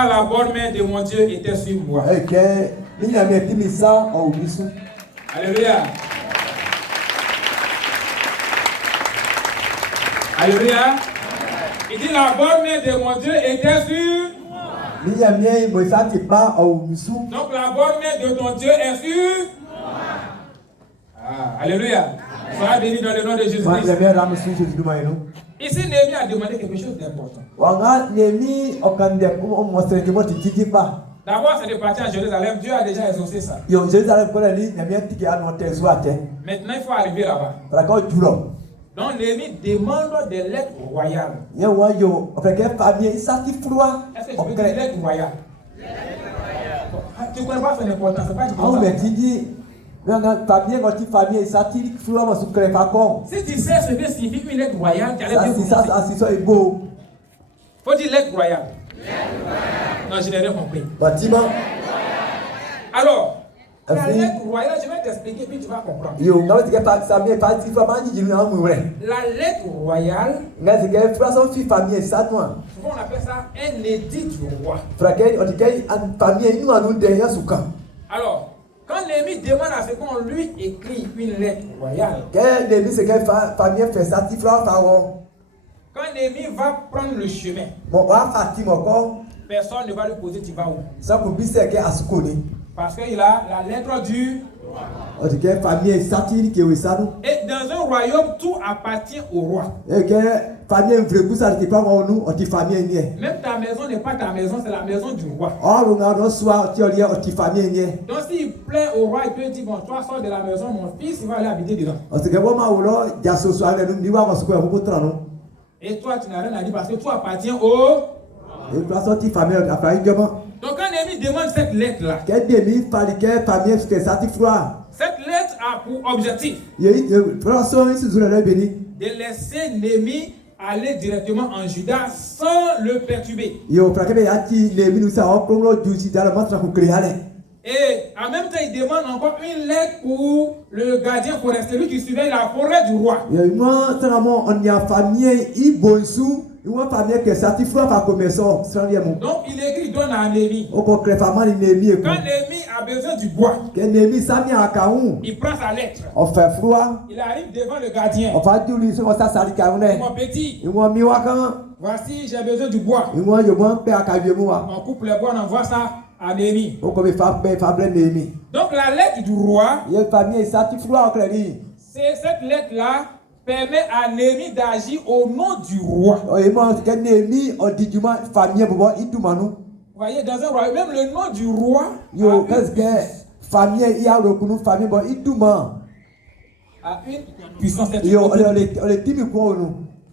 la bonne main de mon Dieu était sur moi. Alléluia. Alléluia. Il dit la bonne main de mon Dieu était sur moi. Donc la bonne main de ton Dieu est sur moi. Alléluia. Sois béni dans le nom de Jésus-Christ. Ici, Néhémie a demandé quelque chose d'important. D'abord, c'est de partir à Jérusalem. Dieu a déjà exaucé ça. Maintenant, il faut arriver là-bas. Donc, Néhémie demande des lettres royales. Est-ce que tu veux des lettres royales? Tu ne connais pas son importance. C'est pas du tout. Si tu sais ce que signifie une lettre royale, tu allais bien comprendre. Faut dire lettre royale. Non, je n'ai rien compris. Alors, la lettre royale, je vais t'expliquer puis tu vas comprendre. La lettre royale, souvent on appelle ça un édit du roi. Alors, quand Néhémie demande à ce qu'on lui écrit une lettre royale, quand Néhémie va prendre le chemin, personne ne va lui poser tu vas où? Parce qu'il a la lettre du roi. Et dans un royaume, tout appartient au roi. Même ta maison n'est pas ta maison, c'est la maison du roi. Donc s'il plaît au roi, il peut dire, bon, toi sors de la maison, mon fils, il va aller habiter dedans. Et toi, tu n'as rien à dire parce que tout appartient au roi. Donc quand Néhémie demande cette lettre-là, cette lettre a pour objectif de laisser Néhémie aller directement en Juda sans le perturber. Et en même temps, il demande encore une lettre pour le gardien forestier, lui qui surveille la forêt du roi. Donc il écrit, il donne à Néhémie. Quand Néhémie a besoin du bois, il prend sa lettre. Il arrive devant le gardien. Mon petit, voici, j'ai besoin du bois. On coupe le bois, on envoie ça à Néhémie. Donc la lettre du roi, c'est cette lettre-là permet à Néhémie d'agir au nom du roi. Vous voyez, dans un royaume, même le nom du roi a une puissance.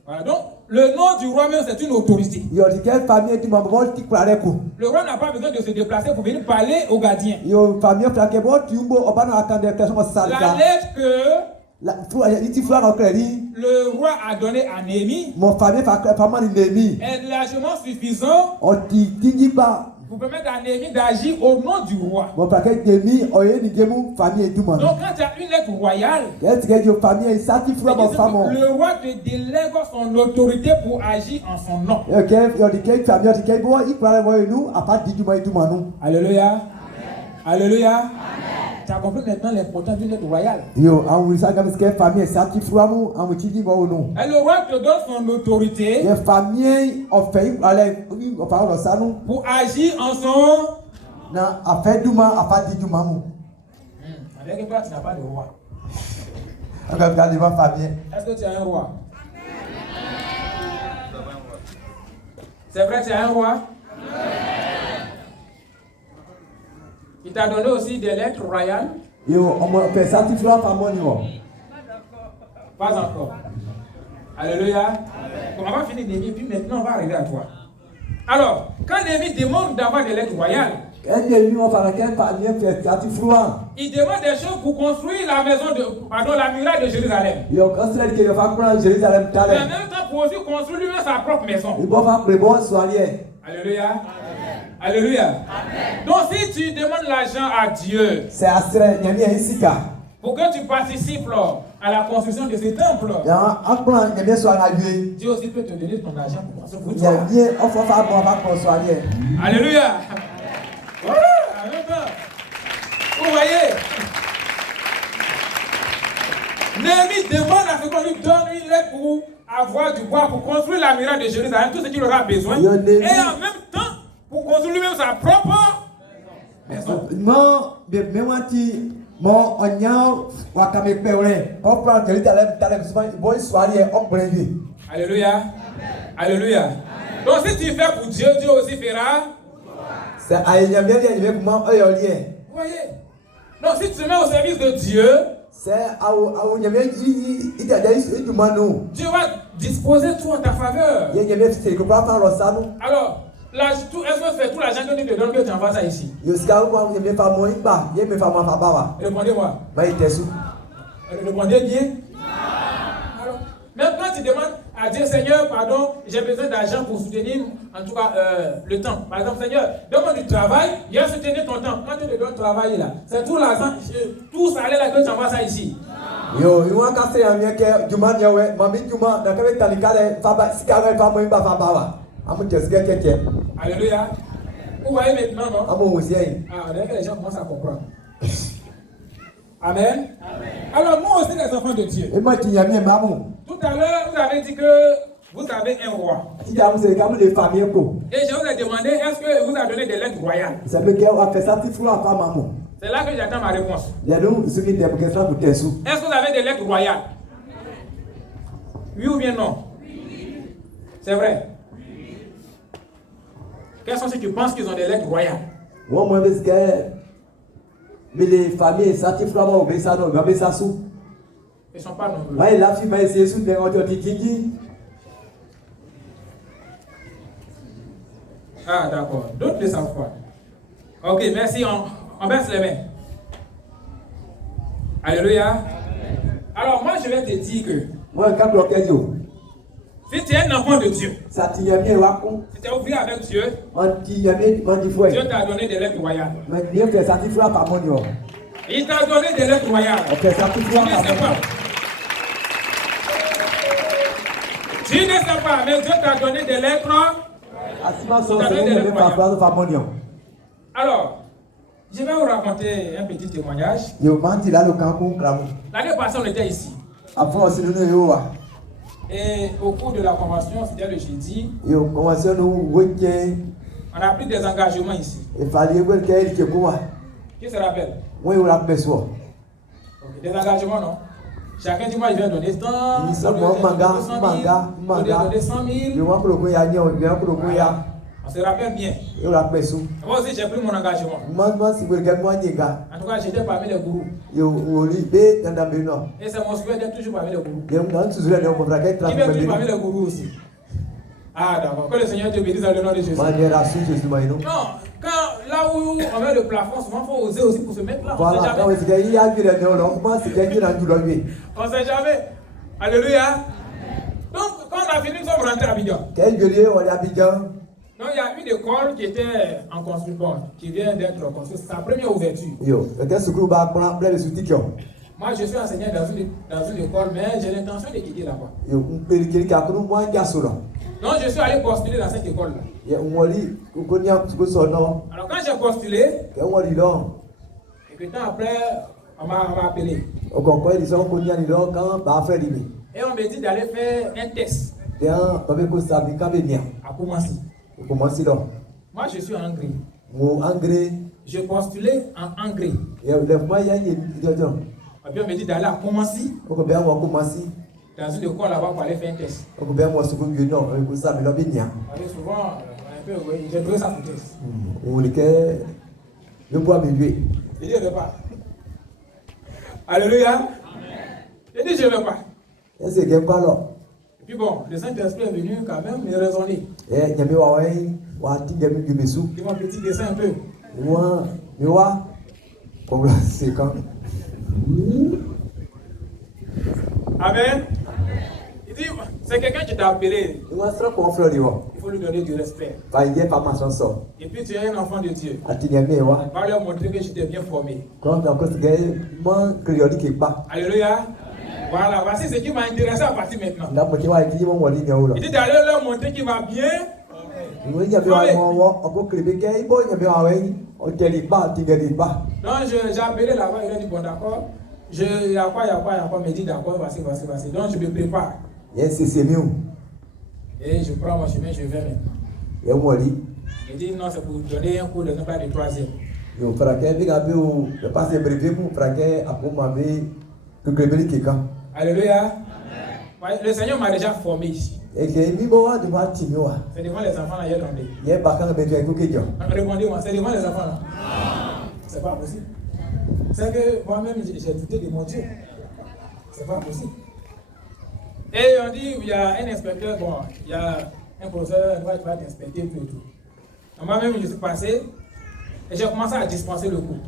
Voilà, donc le nom du roi même c'est une autorité. Le roi n'a pas besoin de se déplacer pour venir parler au gardien. La lettre que le roi a donné à Néhémie est largement suffisant pour permettre à Néhémie d'agir au nom du roi. Donc quand tu as une lettre royale, le roi te délègue son autorité pour agir en son nom. Alléluia. Alléluia. Tu as compris maintenant l'importance d'une lettre royale. Et le roi te donne son autorité pour agir en son. Avec toi, tu n'as pas de roi. Est-ce que tu as un roi? C'est vrai que tu as un roi? Il t'a donné aussi des lettres royales? Pas encore. Alléluia. Bon, on va finir Néhémie, puis maintenant on va arriver à toi. Alors, quand Néhémie demande d'avoir des lettres royales, il demande des choses pour construire la maison la muraille de Jérusalem. Mais en même temps pour aussi construire lui-même sa propre maison. Alléluia. Alléluia. Donc si tu demandes l'argent à Dieu pour que tu participes à la construction de ce temple, Dieu aussi peut te donner ton argent pour construire. Alléluia. Voilà, en même temps. Vous voyez, Néhémie demande à ce qu'on lui donne une lettre pour avoir du bois pour construire la muraille de Jérusalem, tout ce qu'il aura besoin, et en même temps pour construire lui-même sa propre maison. Alléluia. Alléluia. Donc si tu fais pour Dieu, Dieu aussi fera. Vous voyez? Donc si tu te mets au service de Dieu, Dieu va disposer tout en ta faveur. Alors, est-ce que c'est tout l'argent que tu te donnes que tu envoies ça ici? Répondez-moi. Répondez bien. Alors, même quand tu demandes à Dieu, Seigneur, pardon, j'ai besoin d'argent pour soutenir, en tout cas, le temps. Par exemple, Seigneur, donne-moi du travail, viens soutenir ton temps. Quand tu te donnes travail là, c'est tout l'argent, tout ça allait là que tu envoies ça ici. Alléluia. Vous voyez maintenant, non? Ah, les gens commencent à comprendre. Amen. Alors, nous aussi, les enfants de Dieu. Tout à l'heure, vous avez dit que vous avez un roi. Et je vous ai demandé, est-ce que vous avez donné des lettres royales? C'est là que j'attends ma réponse. Est-ce que vous avez des lettres royales? Oui ou bien non? C'est vrai. Quels sont ceux qui pensent qu'ils ont des lettres royales? Mais les familles, ils ne sont pas nombreux. Ah, d'accord. D'autres ne savent pas. Ok, merci. On baisse les mains. Alléluia. Alors, moi, je vais te dire que si tu es un enfant de Dieu, si tu es ouvert avec Dieu, Dieu t'a donné des lettres royales. Il t'a donné des lettres royales. Tu ne sais pas. Tu ne sais pas, mais Dieu t'a donné des lettres. Alors, je vais vous raconter un petit témoignage. L'année passée, on était ici. Et au cours de la convention, c'était le jeudi, on a pris des engagements ici. Qui se rappelle? Des engagements, non? Chacun dit moi je vais donner 100 000, donner 100 000. On se rappelle bien. Moi aussi j'ai pris mon engagement. En tout cas j'étais parmi les gourous. Et c'est mon souhait d'être toujours parmi les gourous. Qui veut toujours parmi les gourous aussi? Ah d'accord, que le Seigneur te bénisse dans le nom de Jésus. Non, quand là où on met le plafond, souvent il faut oser aussi pour se mettre là. On ne sait jamais. Alléluia. Donc quand on a fini, nous sommes rentrés à Abidjan. Donc il y a une école qui était en construction, qui vient d'être construite. C'est sa première ouverture. Moi je suis enseignant dans une école, mais j'ai l'intention de quitter là-bas. Donc je suis allé postuler dans cette école-là. Alors quand j'ai postulé, et puis temps après, on m'a appelé. Et on me dit d'aller faire un test. À commencer. Moi je suis en Hongrie. Je postulais en Hongrie. Et puis on me dit d'aller à Koumassi. On peut bien voir Koumassi. Dans une école là-bas pour aller faire un test. On peut bien voir ce que nous avons fait ça, mais là, bien. Allez, souvent, j'ai trouvé ça pour test. On le fait, le bois milieu. Il dit, je ne veux pas. Alléluia. Il dit, je ne veux pas. Et c'est qu'il pas là. Et puis bon, le Saint-Esprit est venu quand même me raisonner. Et il y a mon petit dessin un peu. Moi, comme là, c'est quand. Amen. Il dit, c'est quelqu'un qui t'a appelé. Il faut lui donner du respect. Et puis tu es un enfant de Dieu. Va leur montrer que je t'ai bien formé. Alléluia. Voilà, voici ce qui m'a intéressé à partir maintenant. Il dit d'aller leur montrer qu'il va bien. Donc j'ai appelé là-bas, il a dit bon d'accord. Il y a quoi, il me dit d'accord, voici. Donc je me prépare. Et je prends mon chemin, je vais maintenant. Il dit non, c'est pour donner un cours de pas de troisième. Alléluia. Le Seigneur m'a déjà formé ici. C'est devant les enfants là, il est tombé. Répondez-moi, c'est devant les enfants là. C'est pas possible. C'est que moi-même j'ai douté de mon Dieu. C'est pas possible. Et on dit, il y a un inspecteur, bon, il y a un professeur, il va t'inspecter tout et tout. Donc moi-même je suis passé et j'ai commencé à dispenser le cours.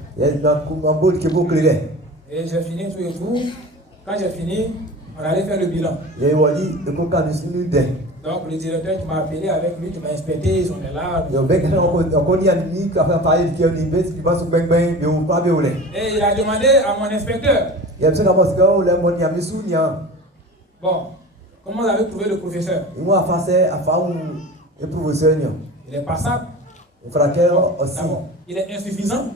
Et j'ai fini tout et tout. Quand j'ai fini, on allait faire le bilan. Donc le directeur qui m'a appelé avec lui, qui m'a inspecté, ils sont là. Et il a demandé à mon inspecteur. Bon, comment vous avez trouvé le professeur? Il est passable. Il est insuffisant.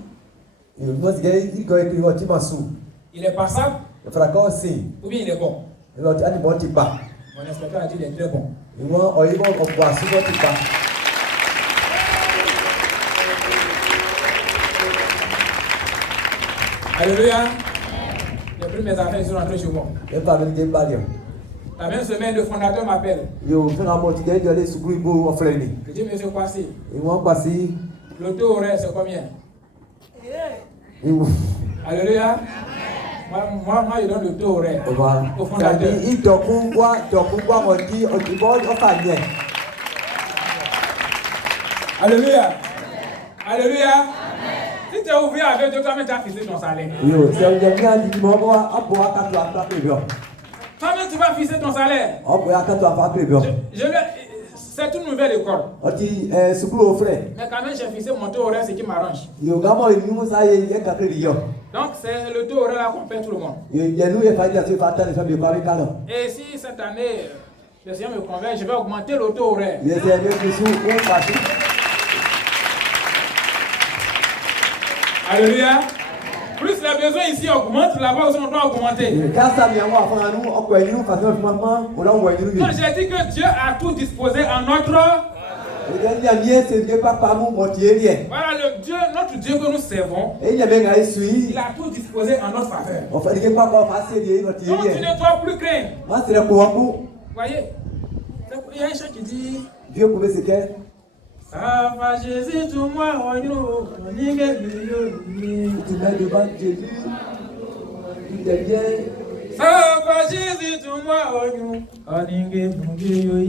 Il est passable. Ou bien il est bon. Mon inspecteur a dit qu'il est très bon. Alléluia. J'ai pris mes affaires, je suis rentré chez moi. La même semaine, le fondateur m'appelle. Je dis, monsieur Kwasi, le taux horaire, c'est combien? Alléluia. Moi, je donne le taux horaire au fondateur. Alléluia. Alléluia. Si tu es ouvrier avec Dieu, toi-même tu as fixé ton salaire. Toi-même tu vas fixer ton salaire. C'est une nouvelle école. Mais quand même, j'ai fixé mon taux horaire, ce qui m'arrange. Donc, c'est le taux horaire qu'on paie tout le monde. Et si cette année, le Seigneur me convainc, je vais augmenter le taux horaire. Alléluia. Plus les besoins ici augmentent, là-bas aussi on doit augmenter. Donc j'ai dit que Dieu a tout disposé en notre. Voilà le Dieu, notre Dieu que nous servons. Il a tout disposé en notre faveur. Donc tu ne dois plus craindre. Voyez, il y a un chant qui dit. Ça va Jésus, tout moi, on y est. Tu mets devant Jésus, il devient. Ça va Jésus, tout moi, on y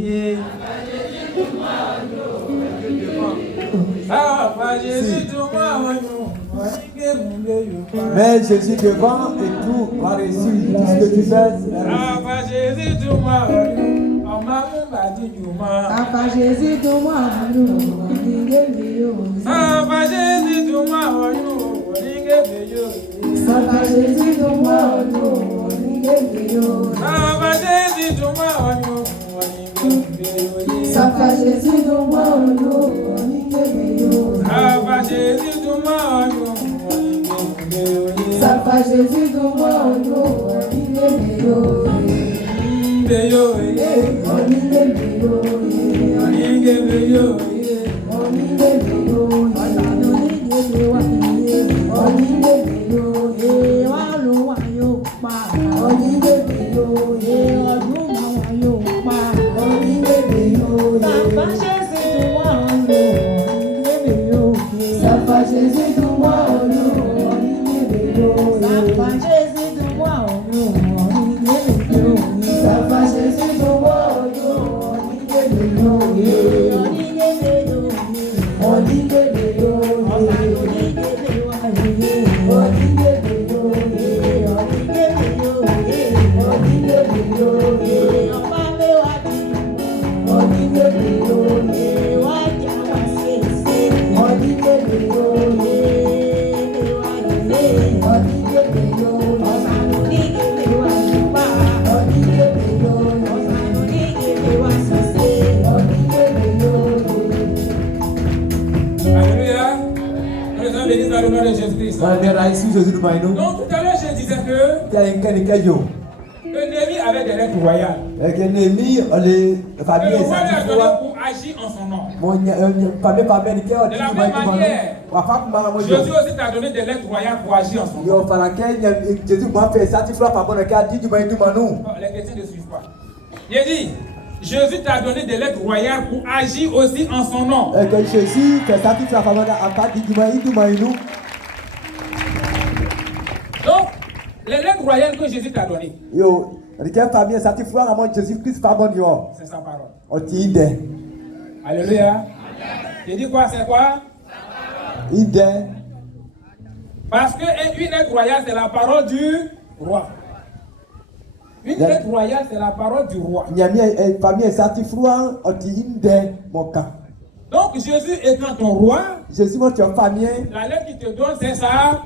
est. Ça va Jésus, tout moi, on y est. Mais Jésus devant et tout va réussir tout ce que tu fais. Ça va Jésus, tout moi, on y est. Papa Jésus, donne-moi un nous, Papa Jésus, donne-moi un nous, Papa Jésus, donne-moi un nous, Papa Jésus, donne-moi un nous, Papa Jésus, donne-moi un nous, Papa Jésus, donne-moi un nous, Papa Jésus, donne-moi un nous, Donc tout à l'heure, je disais que Néhémie avait des lettres royales. Que le roi lui a donné pour agir en son nom. De la même manière, Jésus aussi t'a donné des lettres royales pour agir en son nom. Les chrétiens ne suivent pas. Il a dit, Jésus t'a donné des lettres royales pour agir aussi en son nom. Donc, les lettres royales que Jésus t'a données, c'est sa parole. Alléluia. Il dit quoi? C'est quoi? Parce qu'une lettre royale, c'est la parole du roi. Une lettre royale, c'est la parole du roi. Donc Jésus étant ton roi, la lettre qu'il te donne, c'est ça.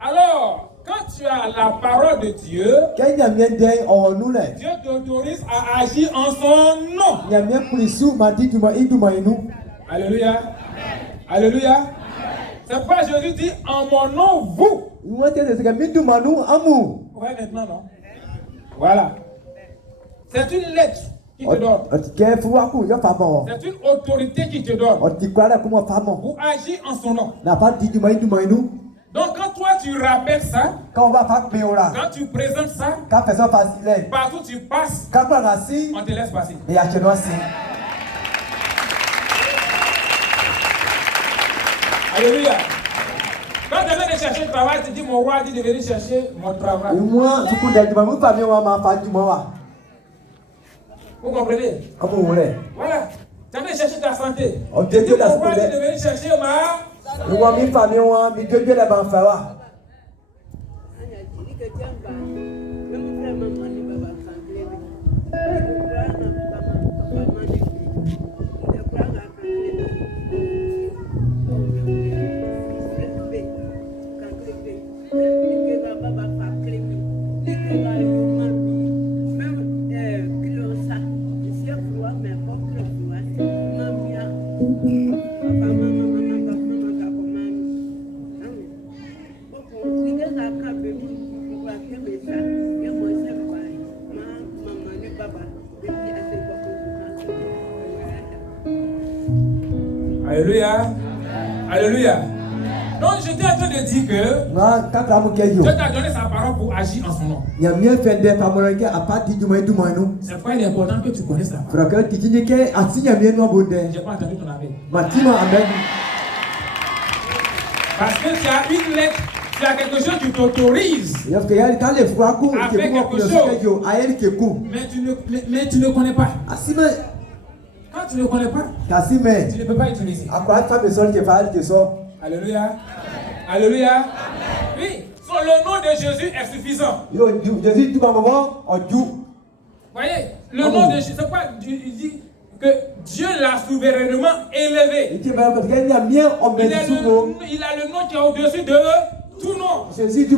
Alors, quand tu as la parole de Dieu, Dieu t'autorise à agir en son nom. Alléluia. Alléluia. C'est pourquoi Jésus dit en mon nom, vous. Vous voyez maintenant, non? Voilà. C'est une lettre qui te donne. C'est une autorité qui te donne pour agir en son nom. Donc quand toi tu rappelles ça, quand tu présentes ça, partout tu passes, on te laisse passer. Alléluia. Quand tu viens de chercher le travail, tu dis mon roi dit de venir chercher mon travail. Vous comprenez? Voilà. Tu viens de chercher ta santé. Tu dis mon roi dit de venir chercher ma... Alléluia. Alléluia. Donc j'étais en train de dire que Dieu t'a donné sa parole pour agir en son nom. C'est pourquoi il est important que tu connaisses la parole. J'ai pas entendu ton amen. Parce que tu as une lettre, tu as quelque chose qui t'autorise à faire quelque chose. Mais tu ne connais pas. Quand tu ne connais pas, tu ne peux pas utiliser. Alléluia. Alléluia. Oui, le nom de Jésus est suffisant. Voyez, le nom de Jésus, c'est quoi? Il dit que Dieu l'a souverainement élevé. Il a le nom qui est au-dessus de tout nom. Et il dit au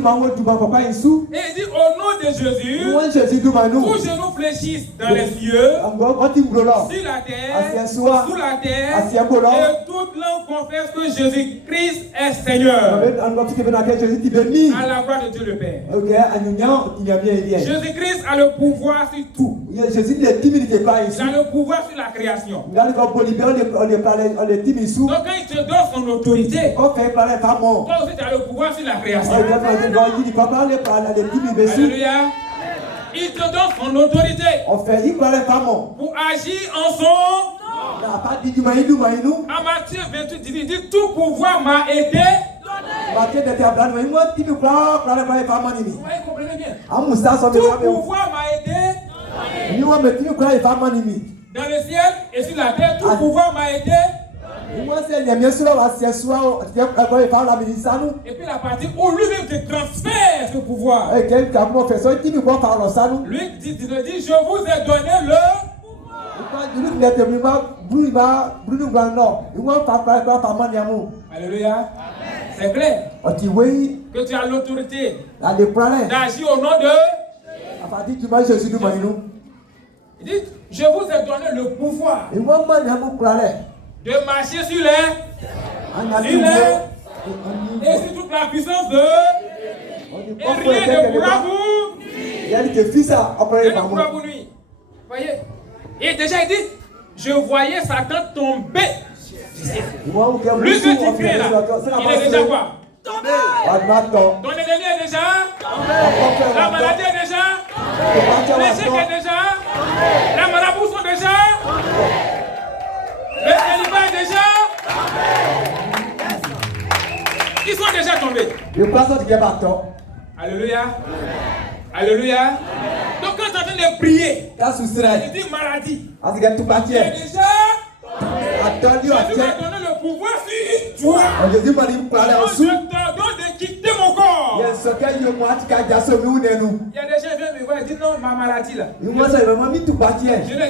nom de Jésus, tous genoux fléchissent dans les cieux, sur la terre, sous la terre, et toute langue confesse que Jésus-Christ est Seigneur. À la gloire de Dieu le Père. Jésus-Christ a le pouvoir sur tout. Il a le pouvoir sur la création. Donc quand il te donne son autorité, toi aussi tu as le pouvoir sur la création. Alléluia. Il te donne son autorité pour agir en son nom. À Matthieu 28, il dit tout pouvoir m'a été donné. Vous comprenez bien? Tout pouvoir m'a été donné. Dans le ciel et sur la terre, tout pouvoir m'a été donné. Et puis la partie où lui-même te transfère ce pouvoir. Lui dit, je vous ai donné le pouvoir. Alléluia. C'est clair que tu as l'autorité d'agir au nom de Jésus. Il dit, je vous ai donné le pouvoir de marcher sur les Il est. Et c'est toute la puissance de. Et rien ne pourra vous. Rien ne pourra vous nuire. Voyez. Et déjà il dit, je voyais Satan tomber. Lui que tu crains là, il est déjà quoi? Tombé. Ton ennemi est déjà. La maladie est déjà. L'échec est déjà. La marabout sont déjà. Le célibat est déjà. Ils sont déjà tombés. Alléluia. Alléluia. Donc quand tu es en train de prier, tu dis maladie. Tu es déjà. Jésus m'a donné le pouvoir sur toi. Donc je te donne de quitter mon corps. Il y a des gens qui viennent me voir et disent non, ma maladie là. Je leur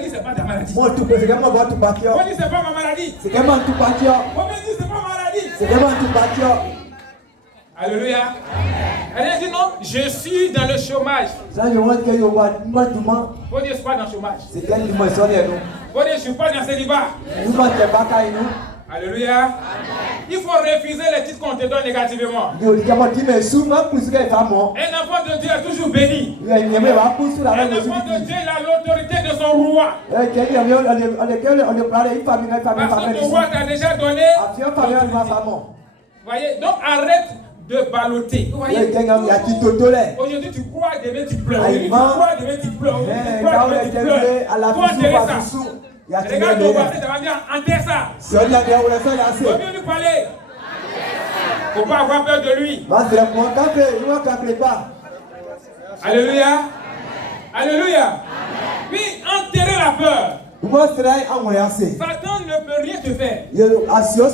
dis c'est pas ta maladie. On dit c'est pas ma maladie. On dit c'est pas maladie. Alléluia. Elle a dit non, je suis dans le chômage. Faut dire je suis pas dans le chômage. Faut dire je suis pas dans le célibat. Alléluia. Il faut refuser les titres qu'on te donne négativement. Un enfant de Dieu est toujours béni. Un enfant de Dieu a l'autorité de son roi. Parce que ton roi t'a déjà donné. Voyez, donc arrête de balloter. Aujourd'hui tu crois, demain tu pleures. Aujourd'hui tu crois, demain tu pleures. Regarde ton voisin, ça va dire enterre ça. Faut mieux lui parler. Faut pas avoir peur de lui. Alléluia. Alléluia. Oui, enterrer la peur. Satan ne peut rien te faire. La seule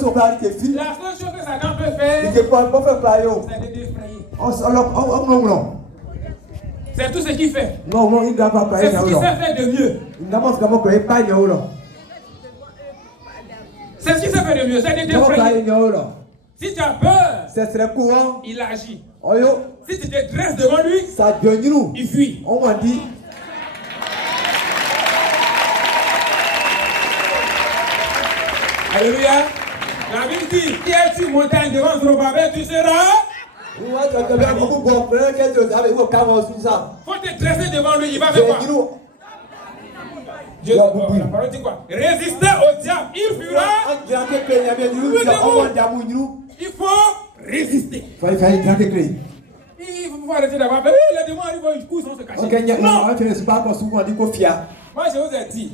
chose que Satan peut faire, c'est de t'effrayer. C'est tout ce qu'il fait. C'est ce qu'il sait faire de mieux. C'est ce qu'il sait faire de mieux, c'est de t'effrayer. Si tu as peur, il agit. Si tu te dresses devant lui, il fuit. Alléluia. La Bible dit, qui es-tu montagne devant Zorobabel, tu seras. Faut te dresser devant lui, il va faire quoi? La parole dit quoi? Résister au diable, il fuira. Il faut résister. Il faut arrêter d'avoir peur. Les démons arrivent, ils courent sans se cacher. Non. Moi je vous ai dit.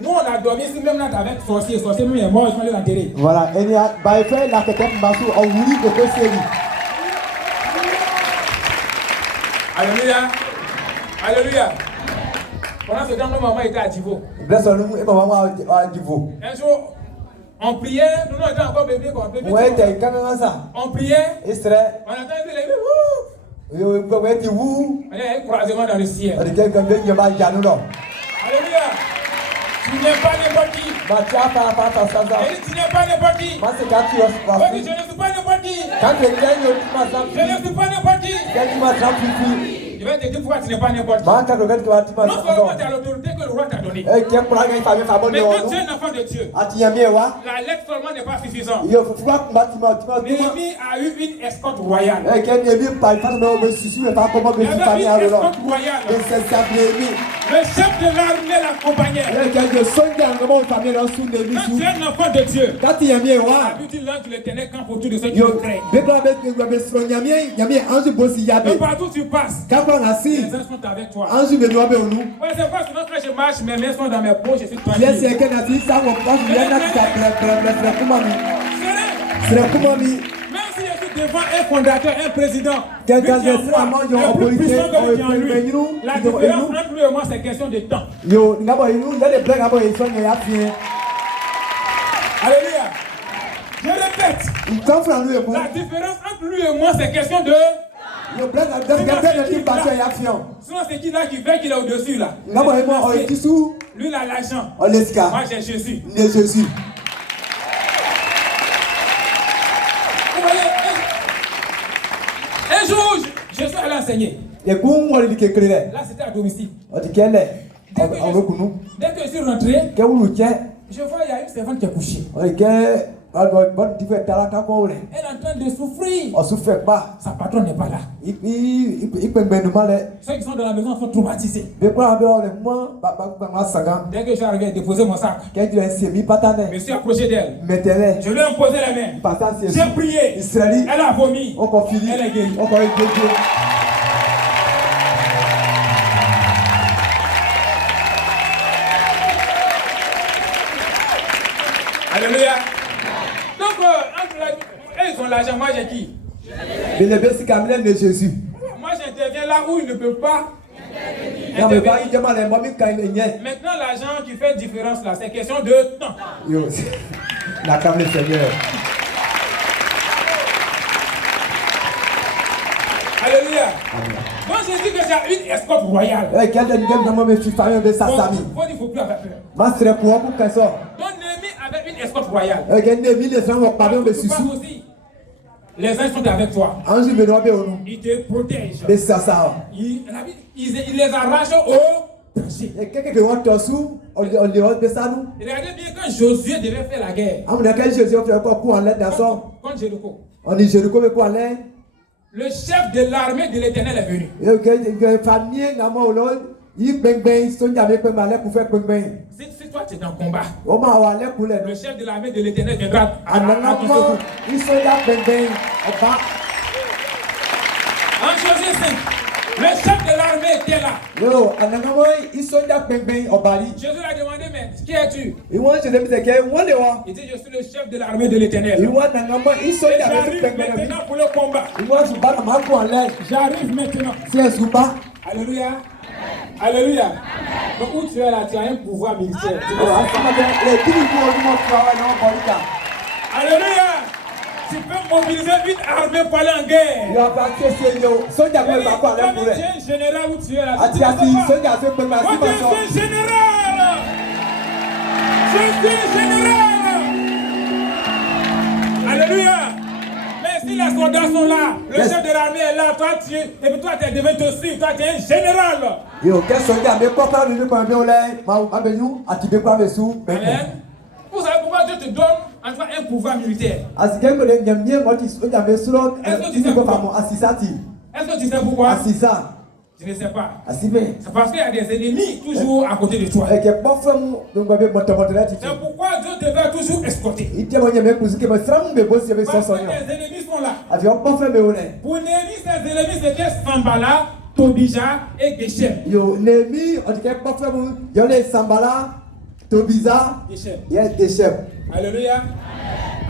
Nous on a dormi ici même là avec sorcier. Sorcier même est mort, ils sont allés l'enterrer. Voilà. Alléluia. Alléluia. Pendant ce temps, nos mamans étaient à Divo. Un jour, on priait, nous étions encore bébés. On priait, on entendait les bébés. Il y a un croisement dans le ciel. Alléluia. Tu n'es pas n'importe qui. Tu n'es pas n'importe qui. Je ne suis pas n'importe qui. Je ne suis pas n'importe qui. Je vais te dire pourquoi tu n'es pas n'importe qui. Non seulement tu as l'autorité que le roi t'a donnée. Mais quand tu es un enfant de Dieu, la lettre seulement n'est pas suffisante. Néhémie a eu une escorte royale. Il y avait une escorte royale. Le chef de l'armée l'accompagnait. Quand tu es un enfant de Dieu, la Bible dit l'ange le tenait camp autour de ceux qui le craignent. Donc partout où tu passes, les anges sont avec toi. Ouais, c'est pas souvent quand je marche, mes mains sont dans mes poches, je suis tranquille. Même si je suis devant un fondateur, un président, la différence entre lui et moi, c'est question de temps. Alléluia. Je répète, la différence entre lui et moi, c'est question de... Sinon c'est qui là qui veut qu'il est au-dessus là. Lui il a l'argent. Moi j'ai Jésus. Vous voyez, un jour je suis allé enseigner. Là c'était à domicile. Dès que je suis rentré, Je vois, il y a une servante qui est couchée. Elle Elle est en train de souffrir. Sa patronne n'est pas là. Ceux qui sont dans la maison sont traumatisés. Dès que je suis arrivé à déposer mon sac, je me suis approché d'elle. Je lui ai imposé la main. J'ai prié. Elle a vomi. Elle est guérie. Alléluia. Donc, ils ont l'argent, moi j'ai qui? Jésus. Moi j'interviens là où il ne peut pas intervenir. Maintenant, l'argent qui fait différence là, c'est question de temps. La câble Seigneur. Alléluia. Moi j'ai dit que j'ai une escorte royale. Il Il ne faut plus avoir peur. Donc Néhémie avait une escorte royale. Aussi, les anges sont avec toi. Ils te protègent. Il les arrache au plancher. Regardez bien quand Josué devait faire la guerre. Contre Jéricho. Le chef de l'armée de l'Éternel est venu. Si toi tu es dans le combat, le chef de l'armée de l'Éternel viendra à ton secours. En Josué 5, le chef de l'armée était là. Jésus a demandé, mais qui es-tu? Il dit, je suis le chef de l'armée de l'Éternel. J'arrive maintenant pour le combat. J'arrive maintenant. Alléluia. Alléluia. Donc où tu es là, tu as un pouvoir militaire. Alléluia. Tu peux mobiliser une armée pour aller en guerre. Comme tu es un général où tu es là. Tu ne sais pas. Moi, je suis un général. Je suis un général. Alléluia. Mais si les soldats sont là, le chef de l'armée est là, toi tu es, et puis toi tu devais te suivre, toi tu es un général. Amen. Vous savez pourquoi Dieu te donne en toi un pouvoir militaire? Est-ce que tu sais pourquoi? Je ne sais pas. C'est parce qu'il y a des ennemis toujours à côté de toi. C'est pourquoi Dieu devait toujours escorter. Parce que tes ennemis sont là. Pour Néhémie, ses ennemis c'était Sambala, Tobija et Geshem. Geshem. Alléluia.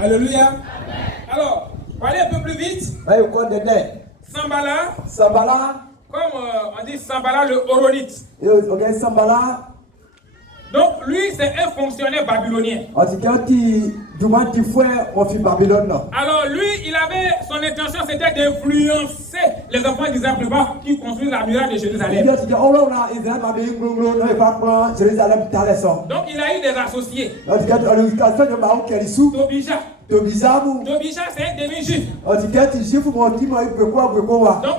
Alléluia. Alors, parlez un peu plus vite. Sambala. Comme on dit Sambala le Horonite. Donc lui c'est un fonctionnaire babylonien. Alors lui il avait son intention c'était d'influencer les enfants d'Israël qui construisent la muraille de Jérusalem. Donc il a eu des associés. Tobija c'est un demi-juif. Donc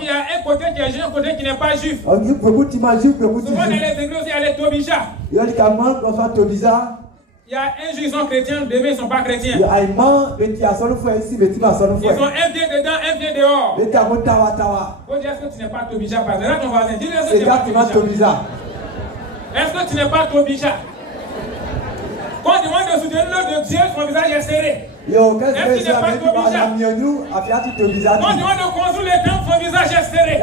il y a un côté qui est juif, un côté qui n'est pas juif. Souvent dans les églises il y a les Tobija. Il y a un jour ils sont chrétiens, demain ils ne sont pas chrétiens. Ils ont un pied dedans, un pied dehors. Faut dire est-ce que tu n'es pas Tobija par exemple. Là ton voisin, dis-lui est-ce que tu n'es pas Tobija. Est-ce que tu n'es pas Tobija? Quand on demande de soutenir l'œuvre de Dieu, son visage est serré. Est-ce qu'il n'est pas Tobija? Quand on demande de construire les temples, son visage est serré.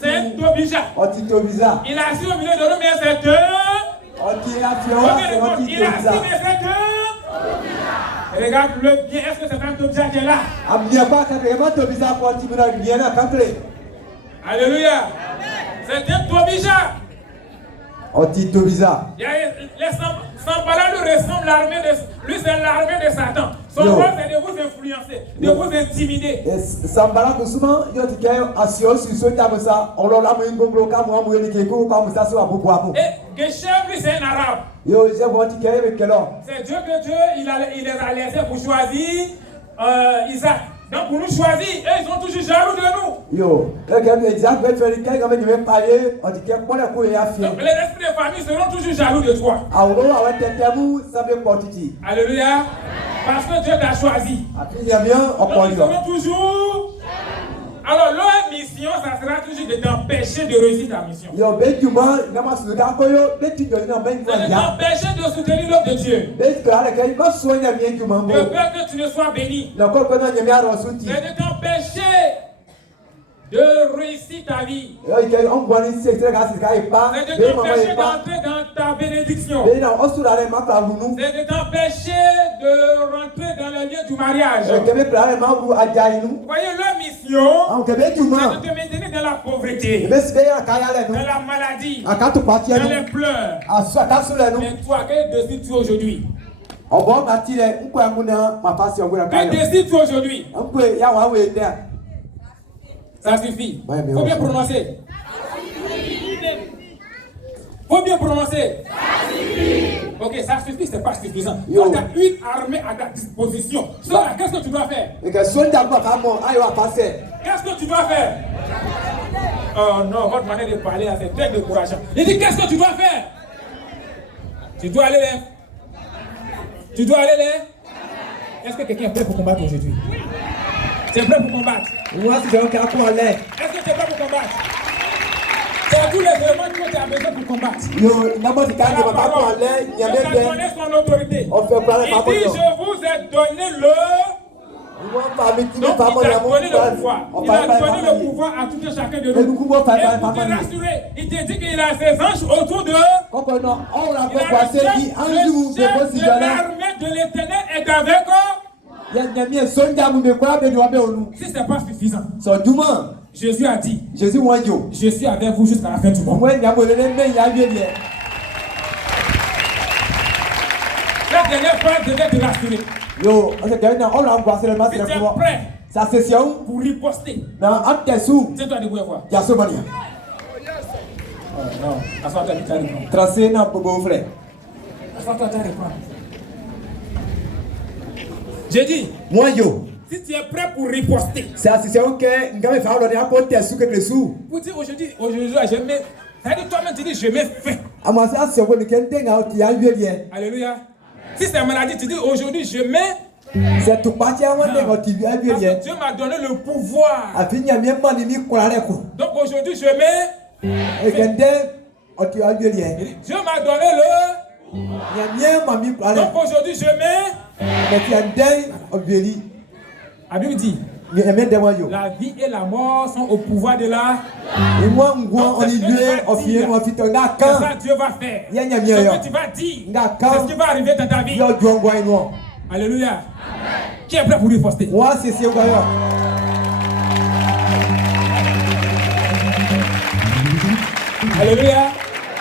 C'est un Tobija. Il a assis au milieu de nous, mais c'est il a assis, mais c'est regarde-le bien, est-ce que c'est un Tobija qui est là? Alléluia. C'est un Tobija. Sambala lui ressemble l'armée de... Lui c'est l'armée de Satan. Son rôle c'est de vous influencer, de vous intimider. Et Geshem lui c'est un arabe. C'est Dieu que Dieu il les a laissés pour choisir Isaac. Donc pour nous choisir, ils sont toujours jaloux de nous. Yo, Isaac va faire quelqu'un qui va parler, on dit qu'il pour les esprits de famille seront toujours jaloux de toi. Alléluia. Parce que Dieu t'a choisi. Donc ils seront toujours. Alors leur mission, ça sera toujours de t'empêcher de réussir ta mission. De t'empêcher de soutenir l'œuvre de Dieu. De peur que tu ne sois béni. De t'empêcher de réussir ta vie. C'est de t'empêcher d'entrer dans ta bénédiction. C'est de t'empêcher de rentrer dans le lieu du mariage. Vous voyez, leur mission, c'est de te maintenir dans la pauvreté, dans la maladie, dans les pleurs. Mais toi, que décides-tu aujourd'hui? Que décides-tu aujourd'hui? Ça suffit. Faut bien prononcer. Faut bien prononcer. Ok, ça suffit, c'est pas suffisant. Donc, tu as une armée à ta disposition. Qu'est-ce que tu dois faire? Qu'est-ce que tu dois faire? Oh non, votre manière de parler, c'est très décourageant. Il dit, qu'est-ce que tu dois faire? Tu dois aller là. Tu dois aller là. Est-ce que quelqu'un est prêt pour combattre aujourd'hui? Tu es prêt pour combattre? Est-ce que tu es prêt pour combattre? C'est tous les éléments que tu as besoin pour combattre. Il a donné son autorité. Il dit, je vous ai donné le... Donc il a donné le pouvoir. Il a donné le pouvoir à tout un chacun de nous. Et pour te rassurer, il te dit qu'il a ses anges autour de... Il a le chef de l'armée de l'Éternel est avec eux. Si ce n'est pas suffisant, Jésus a dit, je suis avec vous jusqu'à la fin du monde. La dernière phrase devait te rassurer. Si tu es prêt pour riposter, tiens-toi debout et voir. Non, assois-toi, tu vas répondre. Assois-toi, tu vas répondre. J'ai dit, si tu es prêt pour riposter, pour dire aujourd'hui, je mets, c'est-à-dire toi-même tu dis, je mets fin. Alléluia. Si c'est maladie, tu dis, aujourd'hui, je mets. Parce que Dieu m'a donné le pouvoir. Donc aujourd'hui, je mets. Dieu m'a donné le. Donc aujourd'hui, je mets. La Bible dit, la vie et la mort sont au pouvoir de la. C'est ça Dieu va faire. Ce que tu vas dire, c'est ce qui va arriver dans ta vie. Alléluia. Qui est prêt pour riposter? Alléluia.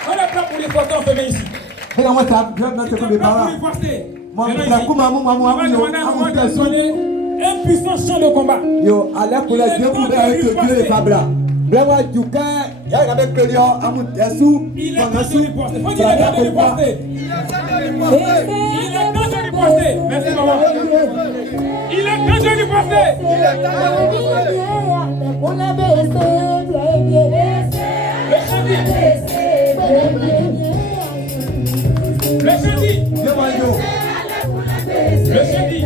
On est prêt pour riposter, on se met ici. On est prêt pour riposter. On va demander à un moment de donner un puissant champ de combat. Il est temps de riposter. Il est temps de riposter. Faut dire il est temps de riposter. Il est temps de riposter. Merci maman. Il est temps de riposter. Le jeudi. Le jeudi.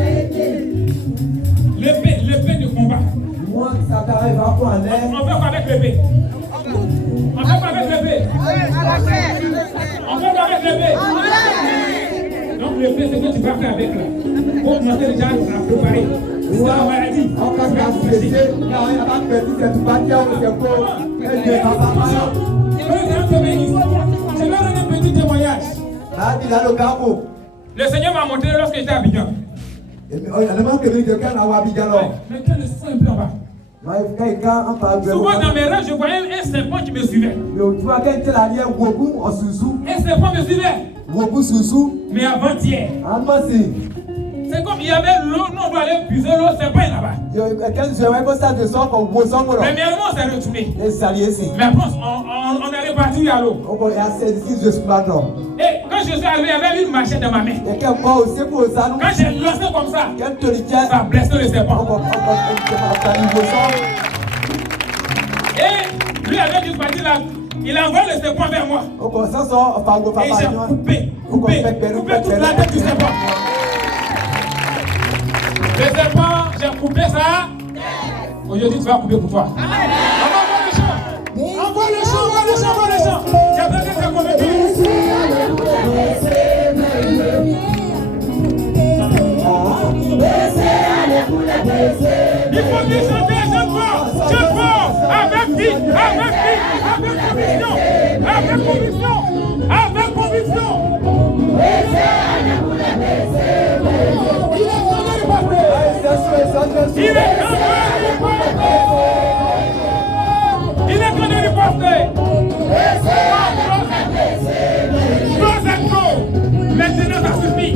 L'épée de combat. On fait quoi avec l'épée? On fait quoi avec l'épée? On fait quoi avec l'épée? Donc l'épée, c'est que tu vas faire avec là. Pour commencer déjà à préparer. C'est la maladie. Je vais donner un petit témoignage. Le Seigneur m'a montré lorsque j'étais à Abidjan. Mais que le sang est en bas. Souvent dans mes rêves, je voyais un serpent qui me suivait. Un serpent me suivait. Mais avant-hier, c'est comme il y avait l'eau, nous on doit aller puiser l'eau, c'est pas là-bas. Premièrement, on s'est retourné. Mais après, on est reparti à l'eau. Et quand je suis arrivé, il y avait une machette dans ma main. Quand j'ai lancé comme ça a blessé le serpent. Et lui avec une partie là, il a envoyé le serpent vers moi. Et j'ai coupé toute la tête du serpent. Le serpent, j'ai coupé ça. Aujourd'hui, tu vas couper pour toi. Envoie le chant. Il y a besoin de faire convaincu. Il faut bien chanter chaque fois. Avec qui? Avec conviction. Il est connu du pasteur. Maintenant ça suffit.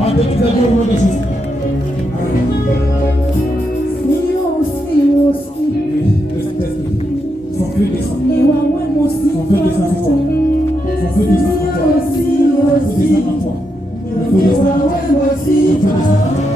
On te dit quelque chose. Oui, le Saint-Esprit. Son feu descend. Son feu descend sur toi. Son feu descend sur toi. Son feu descend en toi. Le feu descend en toi. Le feu descend en toi.